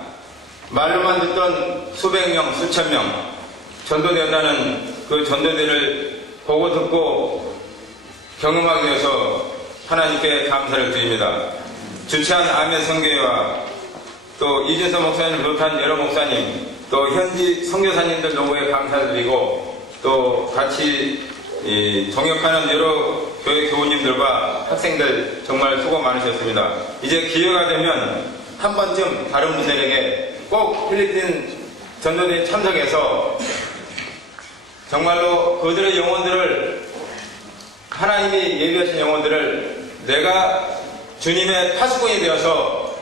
말로만 듣던 수백 명, 수천 명 전도되었다는 그 전도대를 보고 듣고 경험하게 되어서 하나님께 감사를 드립니다. 주최한 아멘 성교회와 또 이진서 목사님을 비롯한 여러 목사님, 또 현지 선교사님들 노고에 감사드리고, 또 같이 동역하는 여러 교회 교우님들과 학생들 정말 수고 많으셨습니다. 이제 기회가 되면 한 번쯤 다른 분들에게 꼭 필리핀 전도대에 참석해서 정말로 그들의 영혼들을 하나님이 예비하신 영혼들을 내가 주님의 파수꾼이 되어서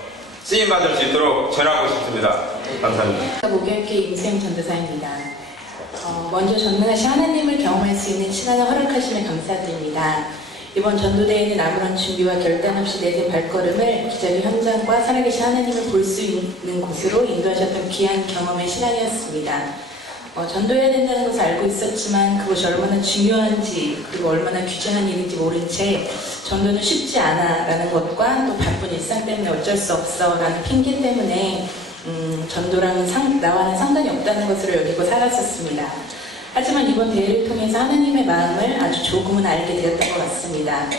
쓰임받을 수 있도록 전하고 싶습니다. 감사합니다. 목요일교 임수영 전도사입니다. 먼저 전능하신 하나님을 경험할 수 있는 시간을 허락하심에 감사드립니다. 이번 전도대회는 아무런 준비와 결단 없이 내딛은 발걸음을 기적의 현장과 살아계신 하나님을 볼 수 있는 곳으로 인도하셨던 귀한 경험의 시간이었습니다. 전도해야 된다는 것을 알고 있었지만 그것이 얼마나 중요한지 그리고 얼마나 귀중한 일인지 모른 채 전도는 쉽지 않아 라는 것과 또 바쁜 일상 때문에 어쩔 수 없어 라는 핑계 때문에 전도랑은 나와는 상관이 없다는 것으로 여기고 살았었습니다. 하지만 이번 대회를 통해서 하나님의 마음을 아주 조금은 알게 되었던 것 같습니다.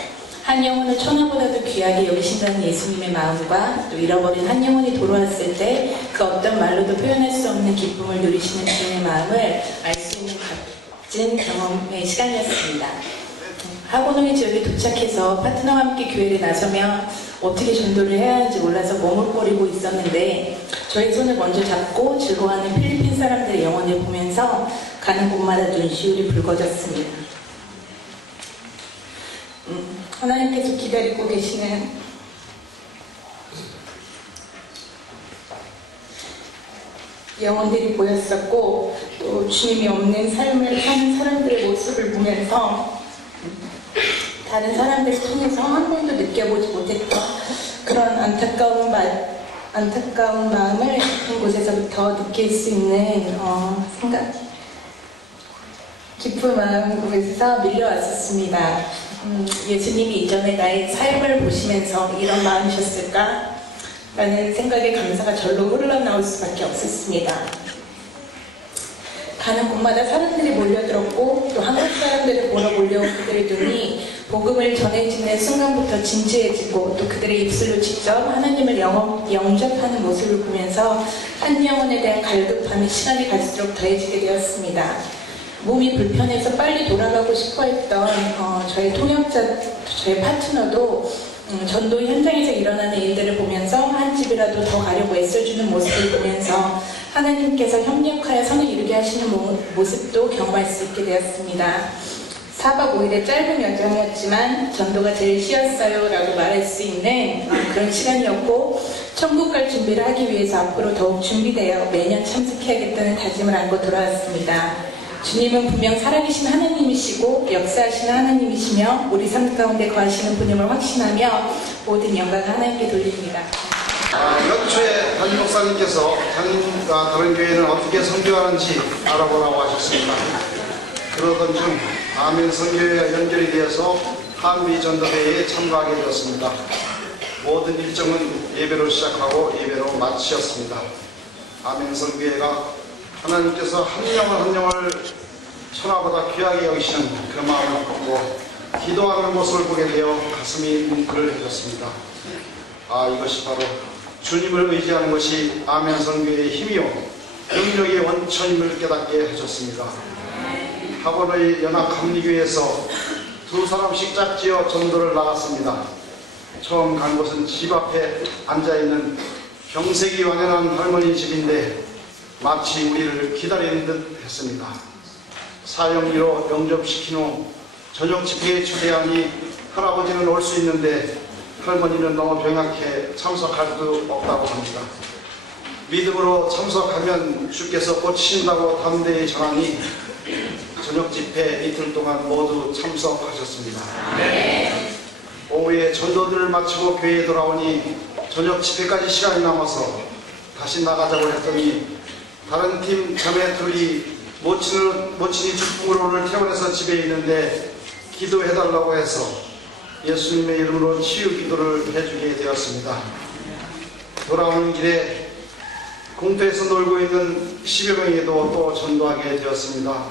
한 영혼을 천하보다도 귀하게 여기신다는 예수님의 마음과 또 잃어버린 한 영혼이 돌아왔을 때 그 어떤 말로도 표현할 수 없는 기쁨을 누리시는 주님의 마음을 알 수 있는 값진 경험의 시간이었습니다. 하고노이 지역에 도착해서 파트너와 함께 교회를 나서며 어떻게 전도를 해야 하는지 몰라서 머뭇거리고 있었는데 저희 손을 먼저 잡고 즐거워하는 필리핀 사람들의 영혼을 보면서 가는 곳마다 눈시울이 붉어졌습니다. 하나님께서 기다리고 계시는 영혼들이 보였었고 또 주님이 없는 삶을 사는 사람들의 모습을 보면서 다른 생활들을 통해서 한 번도 느껴보지 못했던 그런 안타까운 마음을 한 곳에서부터 느낄 수 있는 깊은 마음 곳에서 밀려왔었습니다. 예수님이 이전에 나의 삶을 보시면서 이런 마음이셨을까? 라는 생각에 감사가 절로 흘러나올 수밖에 없었습니다. 가는 곳마다 사람들이 몰려들었고 또 한국 사람들을 보러 몰려온 그들의 눈이 복음을 전해지는 순간부터 진지해지고 또 그들의 입술로 직접 하나님을 영접하는 모습을 보면서 한 영혼에 대한 갈급함이 시간이 갈수록 더해지게 되었습니다. 몸이 불편해서 빨리 돌아가고 싶어 했던 저의 통역자, 저의 파트너도 전도 현장에서 일어나는 일들을 보면서 한 집이라도 더 가려고 애써주는 모습을 보면서 하나님께서 협력하여 선을 이루게 하시는 모습도 경험할 수 있게 되었습니다. 4박 5일의 짧은 여정이었지만 전도가 제일 쉬웠어요 라고 말할 수 있는 그런 시간이었고 천국 갈 준비를 하기 위해서 앞으로 더욱 준비되어 매년 참석해야겠다는 다짐을 안고 돌아왔습니다. 주님은 분명 살아계신 하나님이시고 역사하시는 하나님이시며 우리 삶 가운데 거하시는 분임을 확신하며 모든 영광을 하나님께 돌립니다. 연초에 담임 목사님께서 담임과 다른 교회는 어떻게 선교하는지 알아보라고 하셨습니다. 그러던 중 아멘 선교회와 연결이 되어서 한미 전도회에 참가하게 되었습니다. 모든 일정은 예배로 시작하고 예배로 마치었습니다. 아멘 선교회가 하나님께서 한 영혼 한 영혼을 천하보다 귀하게 여기시는 그 마음을 보고 기도하는 모습을 보게 되어 가슴이 뭉클을 해졌습니다. 이것이 바로 주님을 의지하는 것이 아멘 선교의 힘이요 능력의 원천임을 깨닫게 하셨습니다. 하고노이 연합감리교회에서 2사람씩 짝지어 전도를 나갔습니다. 처음 간 곳은 집 앞에 앉아있는 병색이 완연한 할머니 집인데 마치 우리를 기다리는 듯 했습니다. 사형리로 영접시킨 후 저녁 집회에 초대하니 할아버지는 올 수 있는데 할머니는 너무 병약해 참석할 수 없다고 합니다. 믿음으로 참석하면 주께서 고치신다고 담대히 전하니 저녁 집회 이틀 동안 모두 참석하셨습니다. 오후에 전도들을 마치고 교회에 돌아오니 저녁 집회까지 시간이 남아서 다시 나가자고 했더니 다른 팀 자매 둘이 모친이 죽음으로를 퇴원해서 집에 있는데 기도해달라고 해서 예수님의 이름으로 치유 기도를 해주게 되었습니다. 돌아오는 길에 공터에서 놀고 있는 10여 명에도 또 전도하게 되었습니다.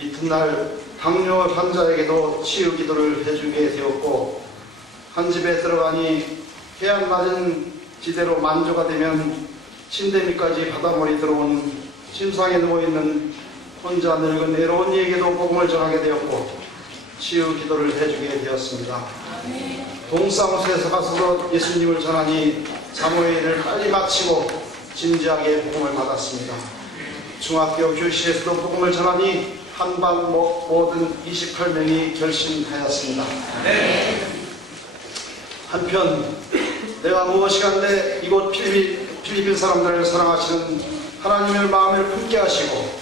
이튿날 당뇨 환자에게도 치유 기도를 해주게 되었고 한 집에 들어가니 해안 낮은 지대로 만조가 되면 침대 밑까지 바닷물이 들어온 침상에 누워있는 혼자 늙은 애로운 이에게도 복음을 전하게 되었고 치유 기도를 해주게 되었습니다. 동사무소에서 가서도 예수님을 전하니 사모예를 빨리 마치고 진지하게 복음을 받았습니다. 중학교 교실에서도 복음을 전하니 한반 모든 28명이 결심하였습니다. 한편 내가 무엇이간데 이곳 필리핀 사람들을 사랑하시는 하나님의 마음을 품게 하시고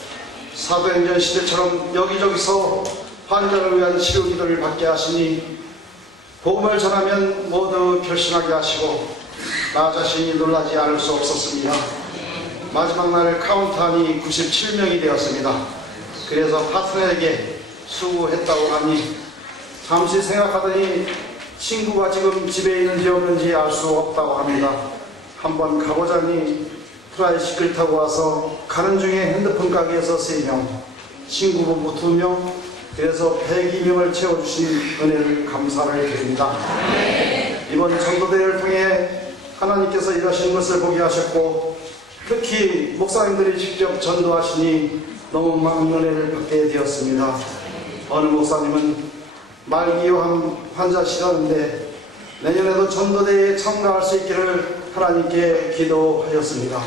사도행전 시대처럼 여기저기서 환자를 위한 치료 기도를 받게 하시니 복음을 전하면 모두 결심하게 하시고 나 자신이 놀라지 않을 수 없었습니다. 마지막 날을 카운트하니 97명이 되었습니다. 그래서 파트너에게 수고했다고 하니 잠시 생각하더니 친구가 지금 집에 있는지 없는지 알 수 없다고 합니다. 한번 가보자니 트라이시클 끌타고 와서 가는 중에 핸드폰 가게에서 3명, 친구 부부 2명, 그래서 102명을 채워주신 은혜를 감사를 드립니다. 이번 전도대회를 통해 하나님께서 일하시는 것을 보게 하셨고 특히 목사님들이 직접 전도하시니 너무 많은 은혜를 받게 되었습니다. 어느 목사님은 말기암 환자시라는데 내년에도 전도대회에 참가할 수 있기를 하나님께 기도하였습니다.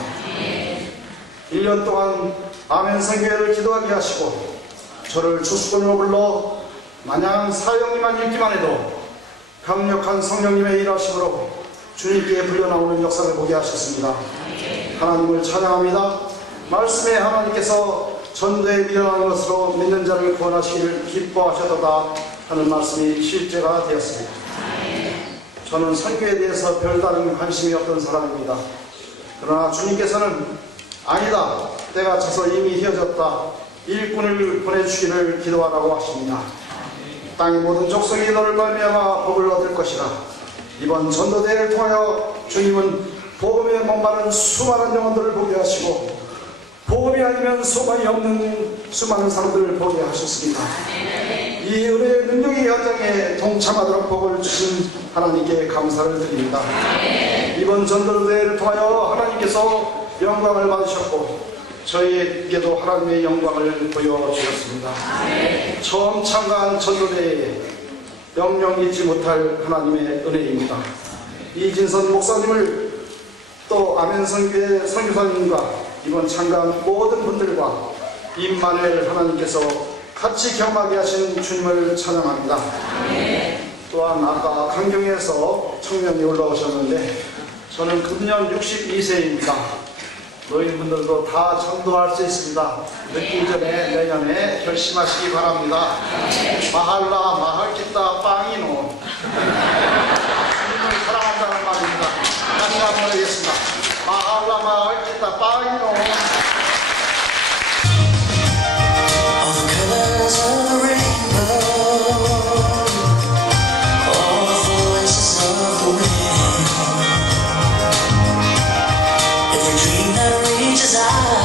1년 동안 아멘 선교회를 기도하게 하시고 저를 주수꾼으로 불러 마냥 사형리만 읽기만 해도 강력한 성령님의 일하심으로 주님께 불려나오는 역사를 보게 하셨습니다. 하나님을 찬양합니다. 말씀에 하나님께서 전도에 밀어나는 것으로 믿는 자를 구원하시기를 기뻐하셨도다 하는 말씀이 실제가 되었습니다. 저는 선교에 대해서 별다른 관심이 없던 사람입니다. 그러나 주님께서는 아니다, 때가 차서 이미 휘어졌다, 일꾼을 보내주시기를 기도하라고 하십니다. 땅의 모든 족속이 너를 말미암아 복을 얻을 것이라. 이번 전도대회를 통하여 주님은 복음에 목마른 수많은 영혼들을 보게 하시고 복음이 아니면 소망이 없는 수많은 사람들을 보게 하셨습니다. 이 은혜의 능력의 현장에 동참하도록 복을 주신 하나님께 감사를 드립니다. 이번 전도대회를 통하여 하나님께서 영광을 받으셨고 저희에게도 하나님의 영광을 보여주셨습니다. 처음 참가한 전도대회에 영영 잊지 못할 하나님의 은혜입니다. 이진선 목사님을 또 아멘 선교회 선교사님과 이번 참가한 모든 분들과 임마누엘 하나님께서 같이 경험하게 하신 주님을 찬양합니다. 또한 아까 강경에서 청년이 올라오셨는데 저는 금년 62세입니다. 노인분들도 다 전도할 수 있습니다. 늦기 전에 내년에 결심하시기 바랍니다. 마할라 마할기타 빵이노 주님을 사랑한다는 말입니다. 다시 한번 하겠습니다. 마할라 마할기타 빵이노. Every star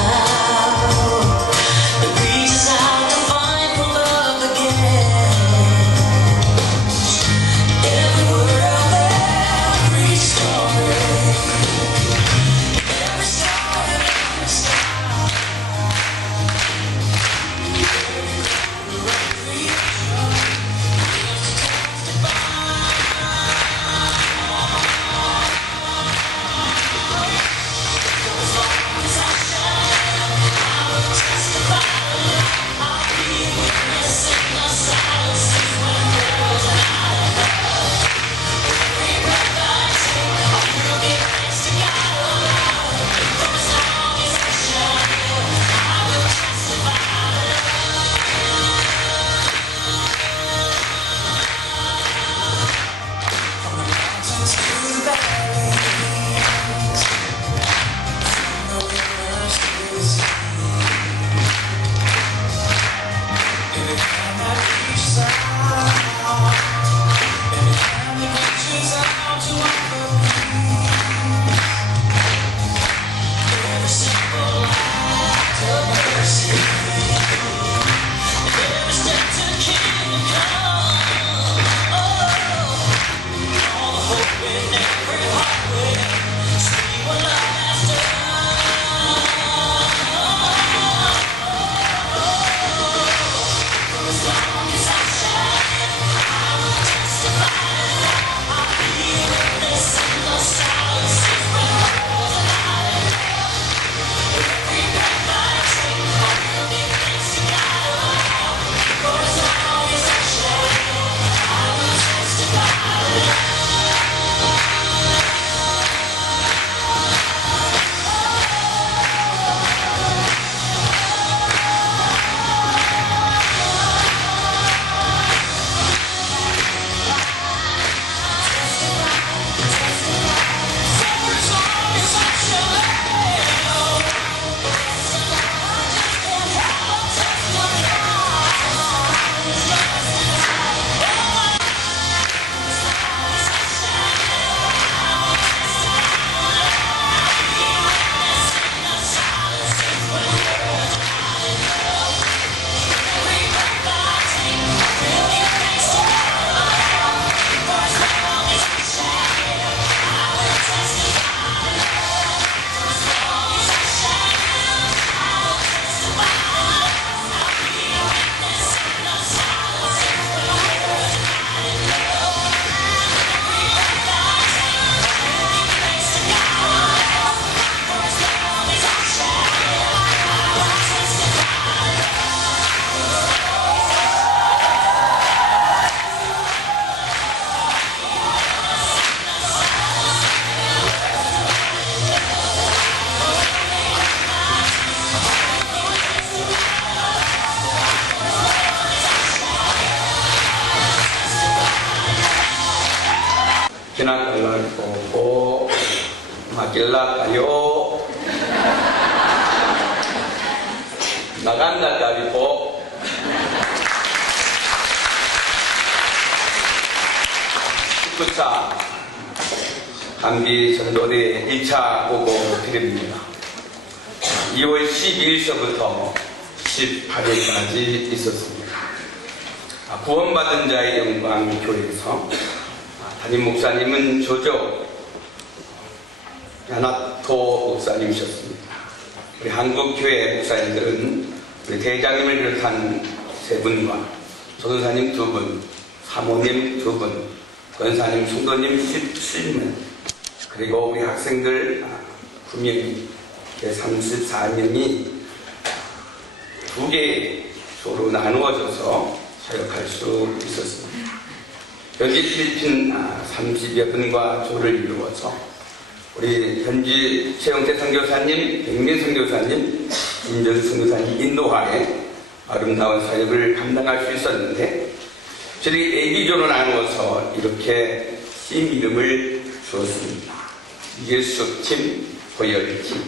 바뀔라까요? 나간다 까비고 식구차 한비 전도대 1차 보고 드립니다. 2월 12일서부터 18일까지 있었습니다. 구원받은 자의 영광 교회에서 담임 목사님은 조조 야나토 목사님이셨습니다. 우리 한국교회 목사님들은 우리 대장님을 비롯한 3분과 전도사님 2분, 사모님 2분, 권사님, 성도님 17명, 그리고 우리 학생들 9명이 34명이 2개의 조로 나누어져서 사역할 수 있었습니다. 현지 필리핀 30여 분과 조를 이루어서 우리 현지 최영태 선교사님, 백민 선교사님, 김전수 선교사님 인도하에 아름다운 사역을 감당할 수 있었는데 저희 AB조로 나누어서 이렇게 팀 이름을 주었습니다. 예수팀, 보혈팀.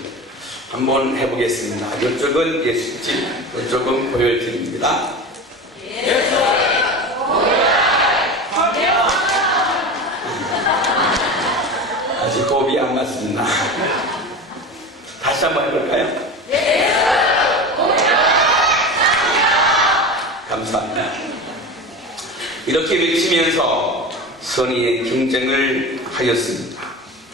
한번 해보겠습니다. 이쪽은 예수팀, 이쪽은 보혈팀입니다. 아직 호흡이 안 맞습니다. 다시 한번 해볼까요? 감사합니다. 이렇게 외치면서 선의의 경쟁을 하였습니다.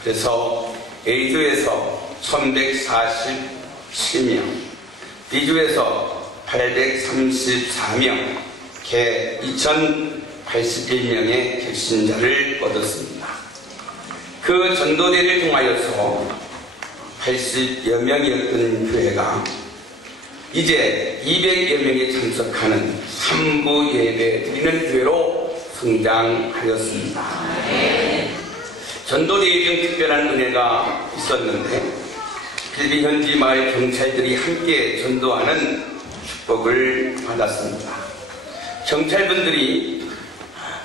그래서 A조에서 1147명, B조에서 834명, 개 2081명의 결신자를 얻었습니다. 그 전도대를 통하여서 80여 명이었던 교회가 이제 200여 명이 참석하는 3부 예배 드리는 교회로 성장하였습니다. 전도대회 중 특별한 은혜가 있었는데 필리핀 현지 마을 경찰들이 함께 전도하는 축복을 받았습니다. 경찰분들이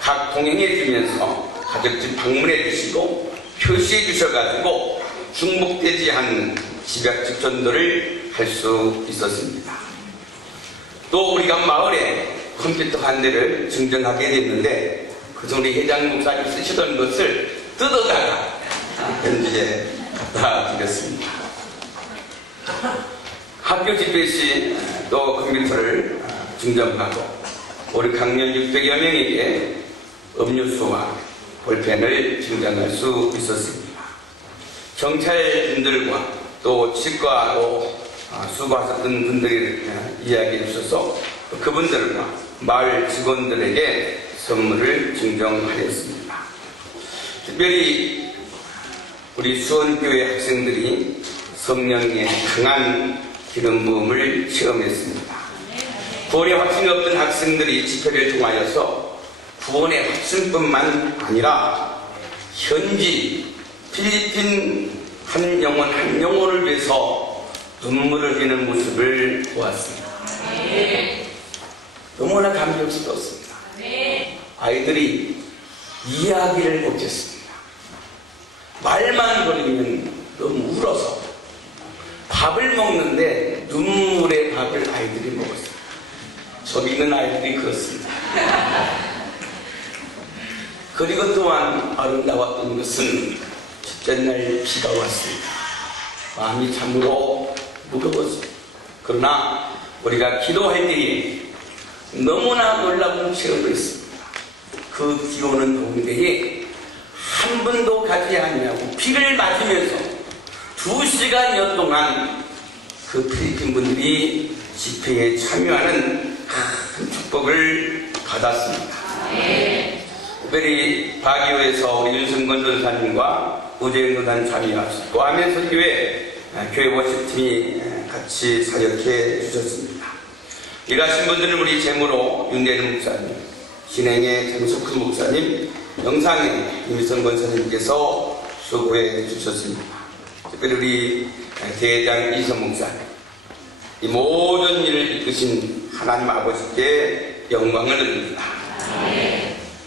각 동행해 주면서 가족집 방문해 주시고 표시해 주셔가지고 중복되지 않는 집약집 전도를 할 수 있었습니다. 또 우리가 마을에 컴퓨터 한 대를 증정하게 됐는데 그중 우리 회장 목사님 쓰시던 것을 뜯어다가 현지에 갖다 드렸습니다. 학교 집회 시 또 컴퓨터를 증정하고 우리 강연 600여 명에게 음료수와 볼펜을 증정할 수 있었습니다. 경찰분들과 또 치과로 수고하셨던 분들이 이야기해 주셔서 그분들과 마을 직원들에게 선물을 증정하였습니다. 특별히 우리 수원교회 학생들이 성령의 강한 기름 부음을 체험했습니다. 구원의 확신이 없던 학생들이 집회를 통하여서 구원의 확신뿐만 아니라 현지 필리핀 한 영혼 한 영혼을 위해서 눈물을 흘리는 모습을 보았습니다. 너무나 감격스러웠습니다. 아이들이 이야기를 못했습니다. 말만 걸리면 너무 울어서 밥을 먹는데 눈물의 밥을 아이들이 먹었습니다. 저기 있는 아이들이 그렇습니다. 그리고 또한 아름다웠던 것은 첫째 날 비가 왔습니다. 마음이 참으로 무거웠습니다. 그러나 우리가 기도할 때에 너무나 놀라운 체험을 했습니다. 그 비 오는 가운데에 한 번도 가지 않냐고 비를 맞으면서 2시간여 동안 그 필리핀 분들이 집회에 참여하는 큰 축복을 받았습니다. 특별히 바기오에서 우리 윤승건 전사님과 우재영 전사님 참여하셨고 아멘선교회 교회 워십팀이 같이 사역해 주셨습니다. 일하신 분들은 우리 제무로 윤대름 목사님, 진행의 장석훈 목사님, 영상의 김희선 권사님께서 수고해 주셨습니다. 특별히 우리 대장 이선 목사님, 이 모든 일을 이끄신 하나님 아버지께 영광을 드립니다.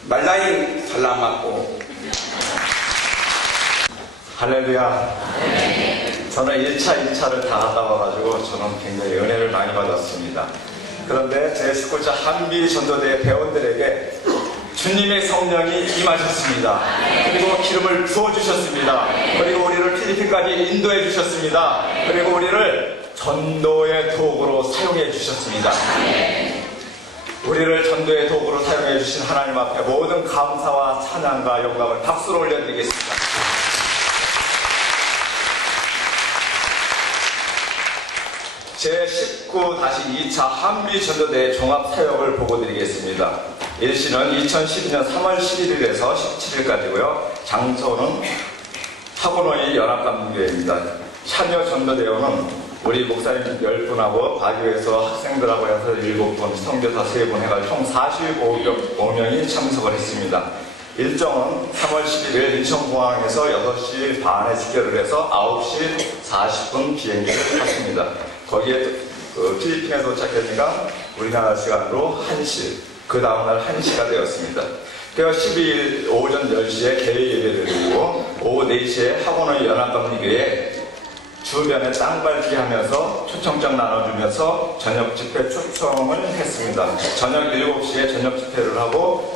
말라인 살라마고 할렐루야. 저는 1차, 2차를 다 갔다 와가지고 저는 굉장히 은혜를 많이 받았습니다. 그런데 제 19차 한비 전도대 회원들에게 주님의 성령이 임하셨습니다. 그리고 기름을 부어주셨습니다. 그리고 우리를 필리핀까지 인도해 주셨습니다. 그리고 우리를 전도의 도구로 사용해 주셨습니다. 우리를 전도의 도구로 사용해 주신 하나님 앞에 모든 감사와 찬양과 영광을 박수로 올려드리겠습니다. 제19-2차 한비전도대 종합사역을 보고드리겠습니다. 일시는 2012년 3월 11일에서 17일까지고요. 장소는 학원의 연합감리교회입니다. 참여 전도대원은 우리 목사님 10분하고 바교에서 학생들하고 해서 7분, 선교사 3분 해가지고 총 45명이 참석을 했습니다. 일정은 3월 11일 인천공항에서 6시 반에 직결을 해서 9시 40분 비행기를 탔습니다. 거기에 필리핀에 도착하니까 우리나라 시간으로 1시, 그 다음날 1시가 되었습니다. 그래서 12일 오전 10시에 개회 예배를 드리고 오후 4시에 학원의 연합감리교회에 주변에 땅 밟기 하면서 초청장 나눠주면서 저녁 집회 초청을 했습니다. 저녁 7시에 저녁 집회를 하고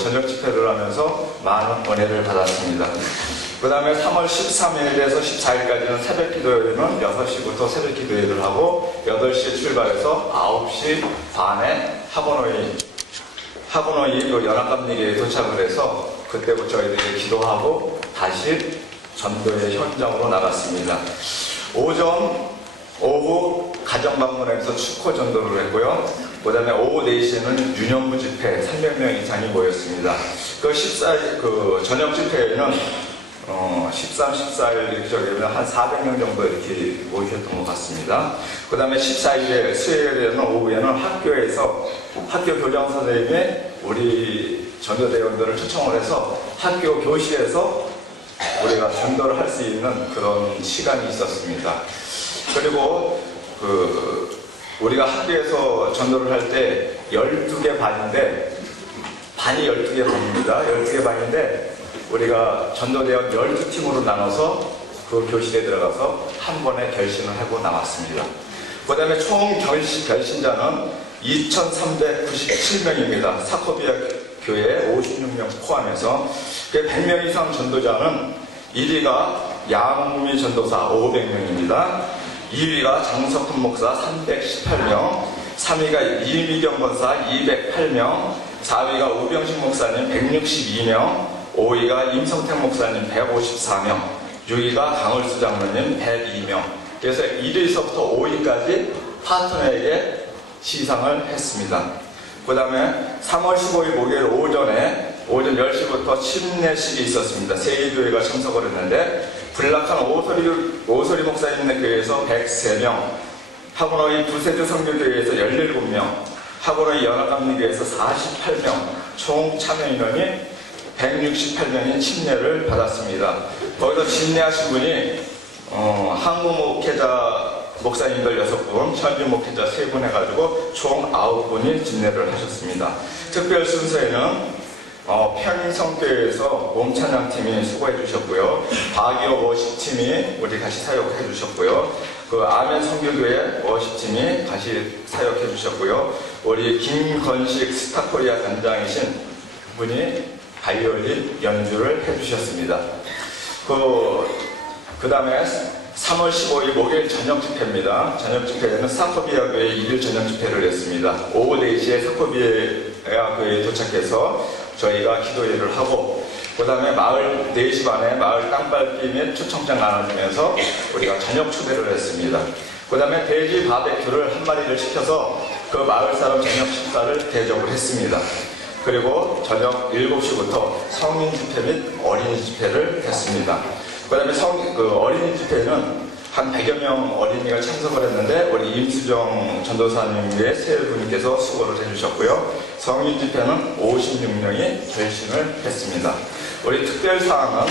저녁 집회를 하면서 많은 은혜를 받았습니다. 그 다음에 3월 13일에서 14일까지는 새벽 기도회는 6시부터 새벽 기도회를 하고 8시에 출발해서 9시 반에 학원의 연합감리교회에 도착을 해서 그때부터 저희들이 기도하고 다시 전도의 현장으로 나갔습니다. 오후 가정방문에서 축호 전도를 했고요. 그 다음에 오후 4시에는 유년부 집회 300명 이상이 모였습니다. 저녁 집회에는 13, 14일 이렇게 저기면 한 400명 정도 이렇게 모이셨던 것 같습니다. 그 다음에 14일에 수요일에는 오후에는 학교에서 학교 교장 선생님이 우리 전도대원들을 초청을 해서 학교 교실에서 우리가 전도를 할 수 있는 그런 시간이 있었습니다. 그리고 우리가 학교에서 전도를 할 때 12개 반인데 반이 12개 반입니다. 12개 반인데 우리가 전도대원 12팀으로 나눠서 그 교실에 들어가서 한 번에 결신을 하고 나왔습니다. 그 다음에 총 결신자는 2,397명입니다. 사코비아 교회 56명 포함해서 100명 이상 전도자는 1위가 양미 전도사 500명입니다. 2위가 장석훈 목사 318명, 3위가 이미경 권사 208명, 4위가 우병식 목사님 162명, 5위가 임성택 목사님 154명, 6위가 강을수 장로님 102명. 그래서 1위서부터 5위까지 파트너에게 시상을 했습니다. 그 다음에 3월 15일 목요일 오전 10시부터 침례식이 있었습니다. 세계교회가 참석을 했는데 불락한 오소리 목사님의 교회에서 103명, 학원의 부세주 성교교회에서 17명, 학원의 연합감리교회에서 48명, 총 참여인원이 168명이 침례를 받았습니다. 거기서 침례하신 분이 한국 목회자 목사님들 6분, 현지 목회자 3분 해가지고 총 9분이 침례를 하셨습니다. 특별 순서에는 평인성교회에서 몸찬양팀이 수고해 주셨고요. 박이호 워십팀이 우리 같이 사역해 주셨고요. 아멘 성교교회 워십팀이 같이 사역해 주셨고요. 우리 김건식 스타코리아 단장이신 분이 바이올린 연주를 해 주셨습니다. 그 다음에 3월 15일 목요일 저녁 집회입니다. 저녁 집회에는 사코비아 교회 1일 저녁 집회를 했습니다. 오후 4시에 사코비아 교회에 도착해서 저희가 기도회를 하고 그 다음에 마을 4시 반에 마을 땅밟기 및 초청장 나눠주면서 우리가 저녁 초대를 했습니다. 그 다음에 돼지 바베큐를 한 마리를 시켜서 그 마을 사람 저녁 식사를 대접을 했습니다. 그리고 저녁 7시부터 성인 집회 및 어린이 집회를 했습니다. 그 다음에 어린이 집회는 한 100여 명 어린이가 참석을 했는데 우리 임수정 전도사님 외에 3분께서 수고를 해주셨고요. 성인 집회는 56명이 결신을 했습니다. 우리 특별사항은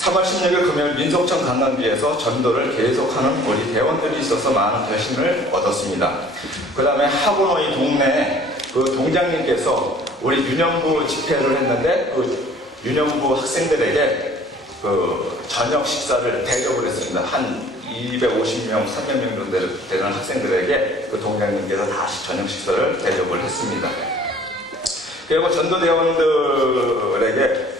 3월 16일 금요일 민속청 강남비에서 전도를 계속하는 우리 대원들이 있어서 많은 결신을 얻었습니다. 그 다음에 학원의 동네에 동장님께서 우리 유년부 집회를 했는데 유년부 학생들에게 저녁 식사를 대접을 했습니다. 한 250명, 300명 정도 되는 학생들에게 그 동장님께서 다시 저녁 식사를 대접을 했습니다. 그리고 전도대원들에게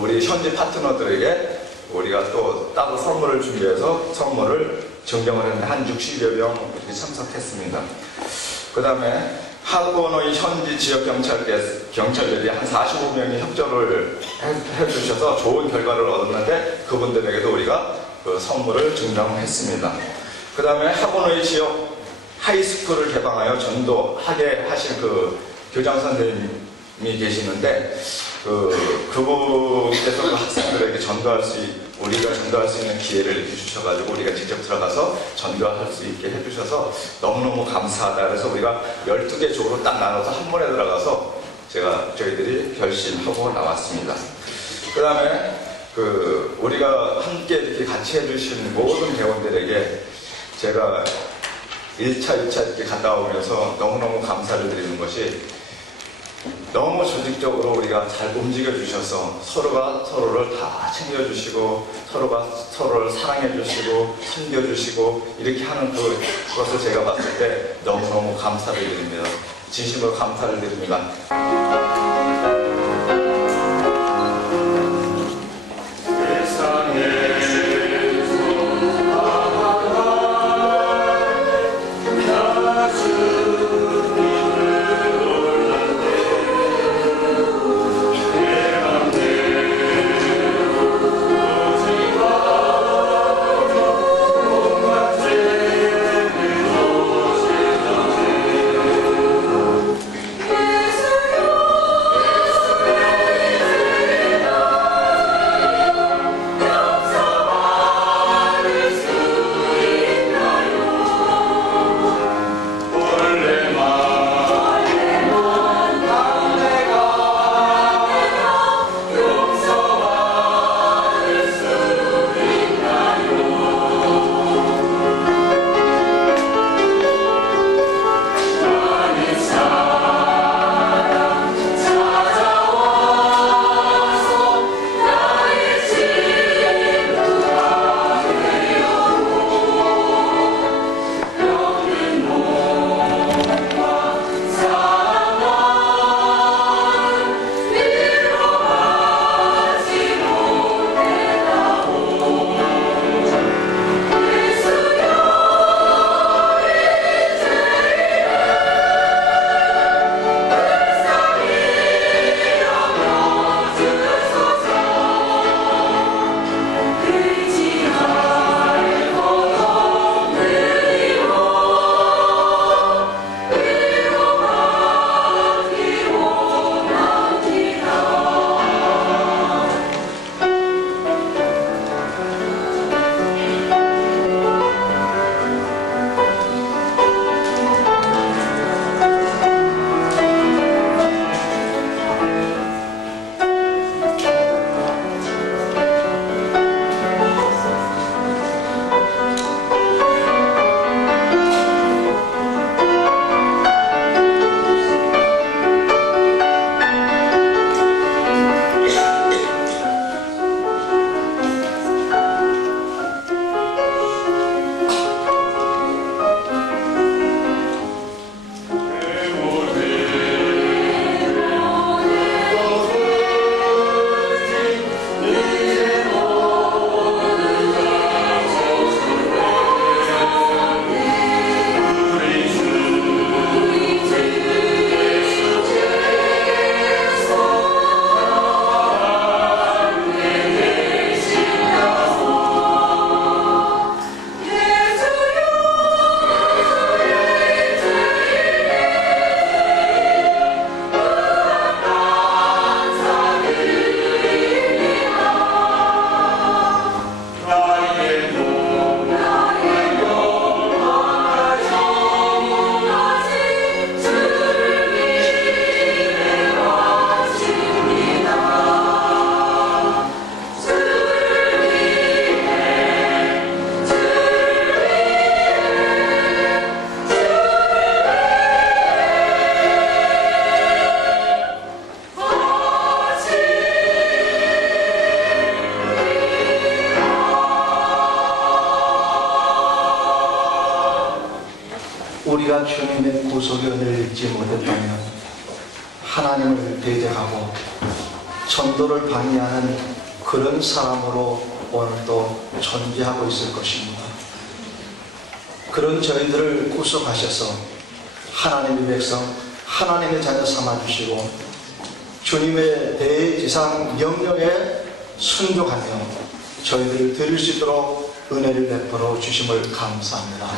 우리 현지 파트너들에게 우리가 또 따로 선물을 준비해서 선물을 증정을 했는데 한 60여 명 이렇게 참석했습니다. 그 다음에 하고노이 현지 지역 경찰들이 한 45명이 협조를 해주셔서 좋은 결과를 얻었는데 그분들에게도 우리가 그 선물을 증정했습니다. 그 다음에 하고노이 지역 하이스쿨을 개방하여 전도하게 하신 그 교장 선생님이 계시는데 그분께서 그 학생들에게 우리가 전도할 수 있는 기회를 이렇게 주셔가지고 우리가 직접 들어가서 전도할 수 있게 해주셔서 너무너무 감사하다. 그래서 우리가 12개 조로 딱 나눠서 한 번에 들어가서 저희들이 결심하고 나왔습니다. 그 다음에 우리가 함께 이렇게 같이 해주신 모든 대원들에게 제가 1차, 2차 이렇게 갔다 오면서 너무너무 감사를 드리는 것이 너무 조직적으로 우리가 잘 움직여 주셔서 서로가 서로를 다 챙겨주시고 서로가 서로를 사랑해 주시고 섬겨 주시고 이렇게 하는 그것을 제가 봤을 때 너무너무 감사를 드립니다. 진심으로 감사를 드립니다. 예수여 구속의 은혜를 잊지 못했다면 하나님을 대적하고 전도를 방해하는 그런 사람으로 오늘도 존재하고 있을 것입니다. 그런 저희들을 구속하셔서 하나님의 백성, 하나님의 자녀 삼아주시고 주님의 대지상 명령에 순종하며 저희들을 드릴 수 있도록 은혜를 베풀어 주심을 감사합니다.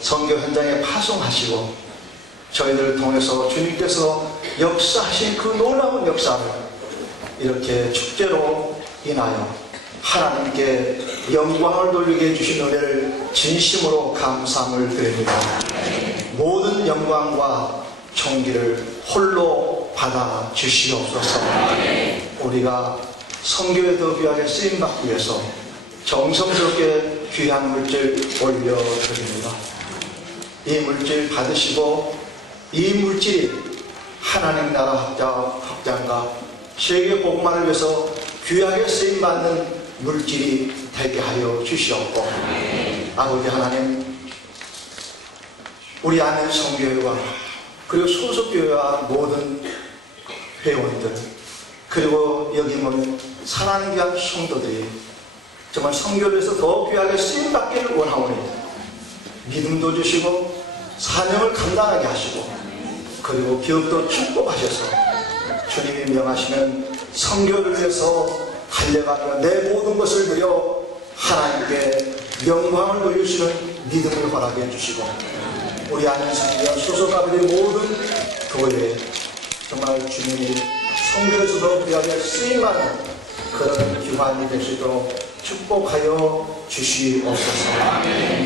선교 현장에 파송하시고 저희들을 통해서 주님께서 역사하신 그 놀라운 역사를 이렇게 축제로 인하여 하나님께 영광을 돌리게 해주신 은혜를 진심으로 감사함을 드립니다. 모든 영광과 존귀를 홀로 받아 주시옵소서. 우리가 선교에 더 귀하게 쓰임받기 위해서 정성스럽게 귀한 물질 올려드립니다. 이 물질 받으시고 이 물질이 하나님 나라 확장과 세계 복음화를 위해서 귀하게 쓰임받는 물질이 되게 하여 주시옵고 아버지 하나님, 우리 아멘 성교회와 그리고 소속교회와 모든 회원들 그리고 여기 모인 사랑하는 귀한 성도들이 정말 선교를 위해서 더 귀하게 쓰임받기를 원하오니 믿음도 주시고 사명을 감당하게 하시고 그리고 기업도 축복하셔서 주님이 명하시면 선교를 위해서 달려가며 내 모든 것을 드려 하나님께 영광을 돌리시는 믿음을 허락해 주시고 우리 안현성교회 소속가들의 모든 교회에 정말 주님이 선교에서도 귀하게 쓰임받는 그런 기관이 될 수 있도록 축복하여 주시옵소서.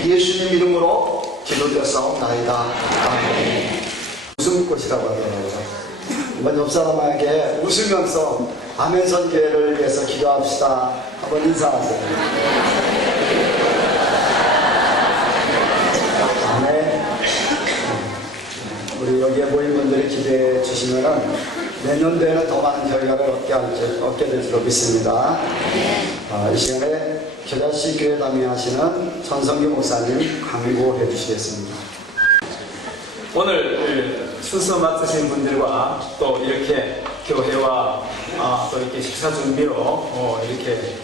예수님 이름으로 기도드렸사옵나이다. 아멘. 웃음꽃이라고 하더라고요. 한번 옆 사람에게 웃으면서 아멘 선교회를 위해서 기도합시다. 한번 인사하세요. 아멘. 우리 여기에 모인 분들이 기대해 주시면은 내년도에는 더 많은 결과를 얻게 될 줄로 믿습니다. 이 시간에 겨자씨 교회 담임하시는 전성규 목사님 강구해 주시겠습니다. 오늘 순서 맡으신 분들과 또 이렇게 교회와 또 이렇게 식사 준비로 이렇게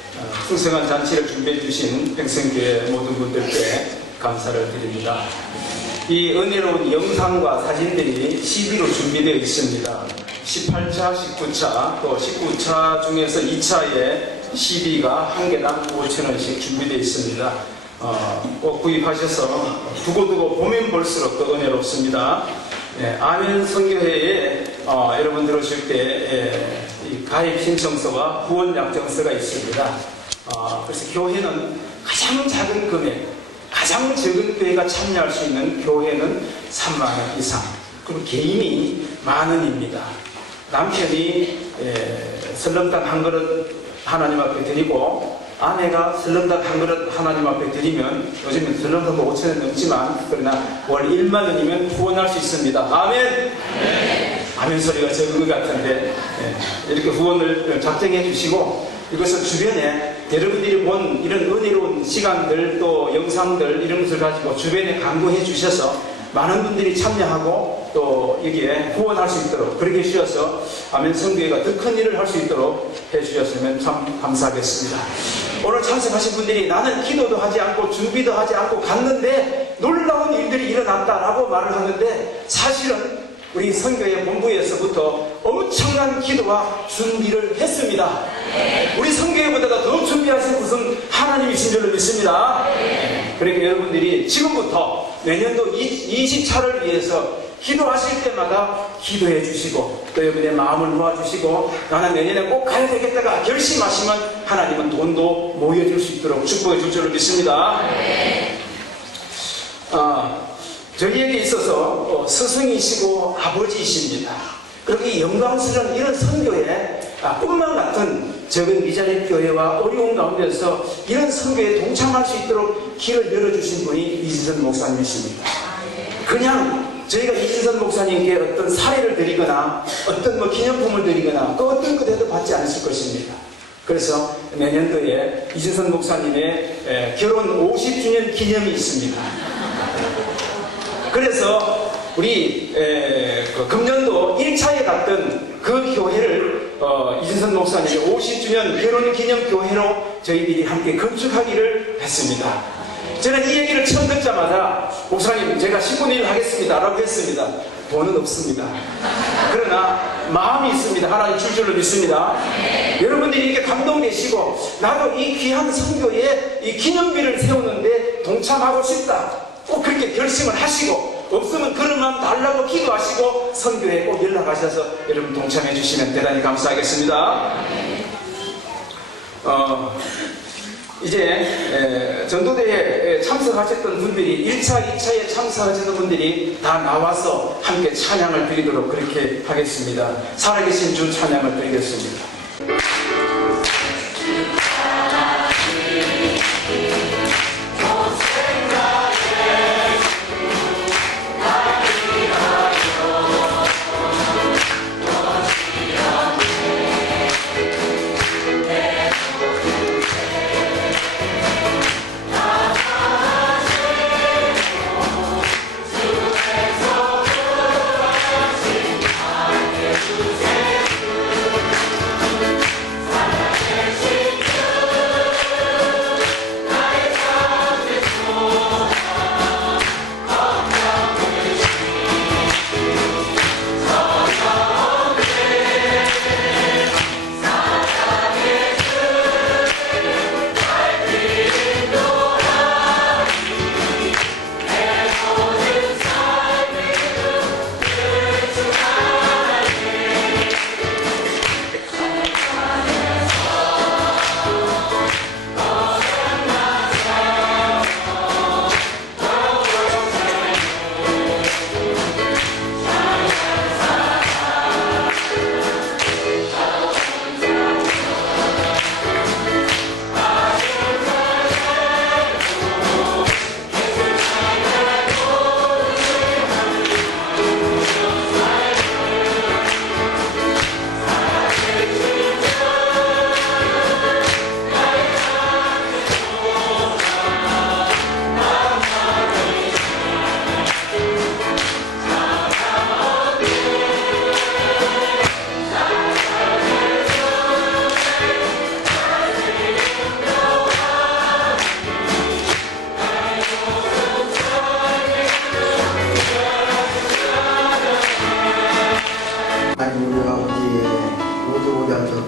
풍성한 잔치를 준비해 주신 평생교회 모든 분들께 감사를 드립니다. 이 은혜로운 영상과 사진들이 CD로 준비되어 있습니다. 18차, 19차, 또 19차 중에서 2차에 CD가 한 개당 5,000원씩 준비되어 있습니다. 꼭 구입하셔서 두고두고 보면 볼수록 더 은혜롭습니다. 아멘 선교회에 여러분들 오실 때 가입 신청서와 후원 약정서가 있습니다. 그래서 교회는 가장 작은 금액, 가장 적은 교회가 참여할 수 있는 교회는 3만 원 이상, 그리고 개인이 10,000원입니다. 남편이 설렁탕 한 그릇 하나님 앞에 드리고 아내가 설렁탕 한 그릇 하나님 앞에 드리면 요즘은 설렁탕도 5,000원 넘지만 그러나 월 1만 원이면 후원할 수 있습니다. 아멘! 아멘 소리가 적은 것 같은데 이렇게 후원을 작정해 주시고 이것을 주변에 여러분들이 본 이런 은혜로운 시간들 또 영상들 이런 것을 가지고 주변에 강구해 주셔서 많은 분들이 참여하고 또 여기에 후원할 수 있도록 그렇게 해주셔서 아멘 선교회가 더 큰 일을 할 수 있도록 해주셨으면 참 감사하겠습니다. 오늘 참석하신 분들이 나는 기도도 하지 않고 준비도 하지 않고 갔는데 놀라운 일들이 일어났다라고 말을 하는데 사실은 우리 선교회 본부에서부터 엄청난 기도와 준비를 했습니다. 우리 선교회보다 더 준비하신 것은 하나님이신 줄로 믿습니다. 그러니까 여러분들이 지금부터 내년도 20차를 위해서 기도하실 때마다 기도해 주시고 또 여러분의 마음을 모아주시고 나는 내년에 꼭 가야 되겠다가 결심하시면 하나님은 돈도 모여줄 수 있도록 축복해 줄 줄로 믿습니다. 저희에게 있어서 스승이시고 아버지이십니다. 그리고 이 영광스러운 이런 선교에 꿈만 같은 적은 미자립 교회와 어려운 가운데서 이런 선교에 동참할 수 있도록 길을 열어주신 분이 이진선 목사님이십니다. 그냥 저희가 이진선 목사님께 어떤 사례를 드리거나 어떤 기념품을 드리거나 그 어떤 것에도 받지 않으실 것입니다. 그래서 내년도에 이진선 목사님의 결혼 50주년 기념이 있습니다. 그래서 우리 그 금년도 1차에 갔던 그 교회를 이진선 목사님의 50주년 결혼기념교회로 저희들이 함께 건축하기를 했습니다. 저는 이 얘기를 처음 듣자마자 목사님 제가 신부님을 하겠습니다 라고 했습니다. 돈은 없습니다. 그러나 마음이 있습니다. 하나님 줄 줄로 믿습니다. 여러분들이 이렇게 감동되시고 나도 이 귀한 선교에 이 기념비를 세우는데 동참하고 싶다. 꼭 그렇게 결심을 하시고 없으면 그런 마음 달라고 기도하시고 선교에 꼭 연락하셔서 여러분 동참해 주시면 대단히 감사하겠습니다. 이제 전도대회에 참석하셨던 분들이 1차, 2차에 참석하셨던 분들이 다 나와서 함께 찬양을 드리도록 그렇게 하겠습니다. 살아계신 주 찬양을 드리겠습니다.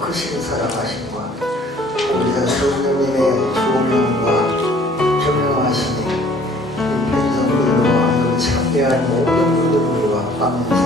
크신 사랑하심과 우리 성령님의 조명과 경영하심이 이 편성으로 참여한 모든 분들을 우리가 하면서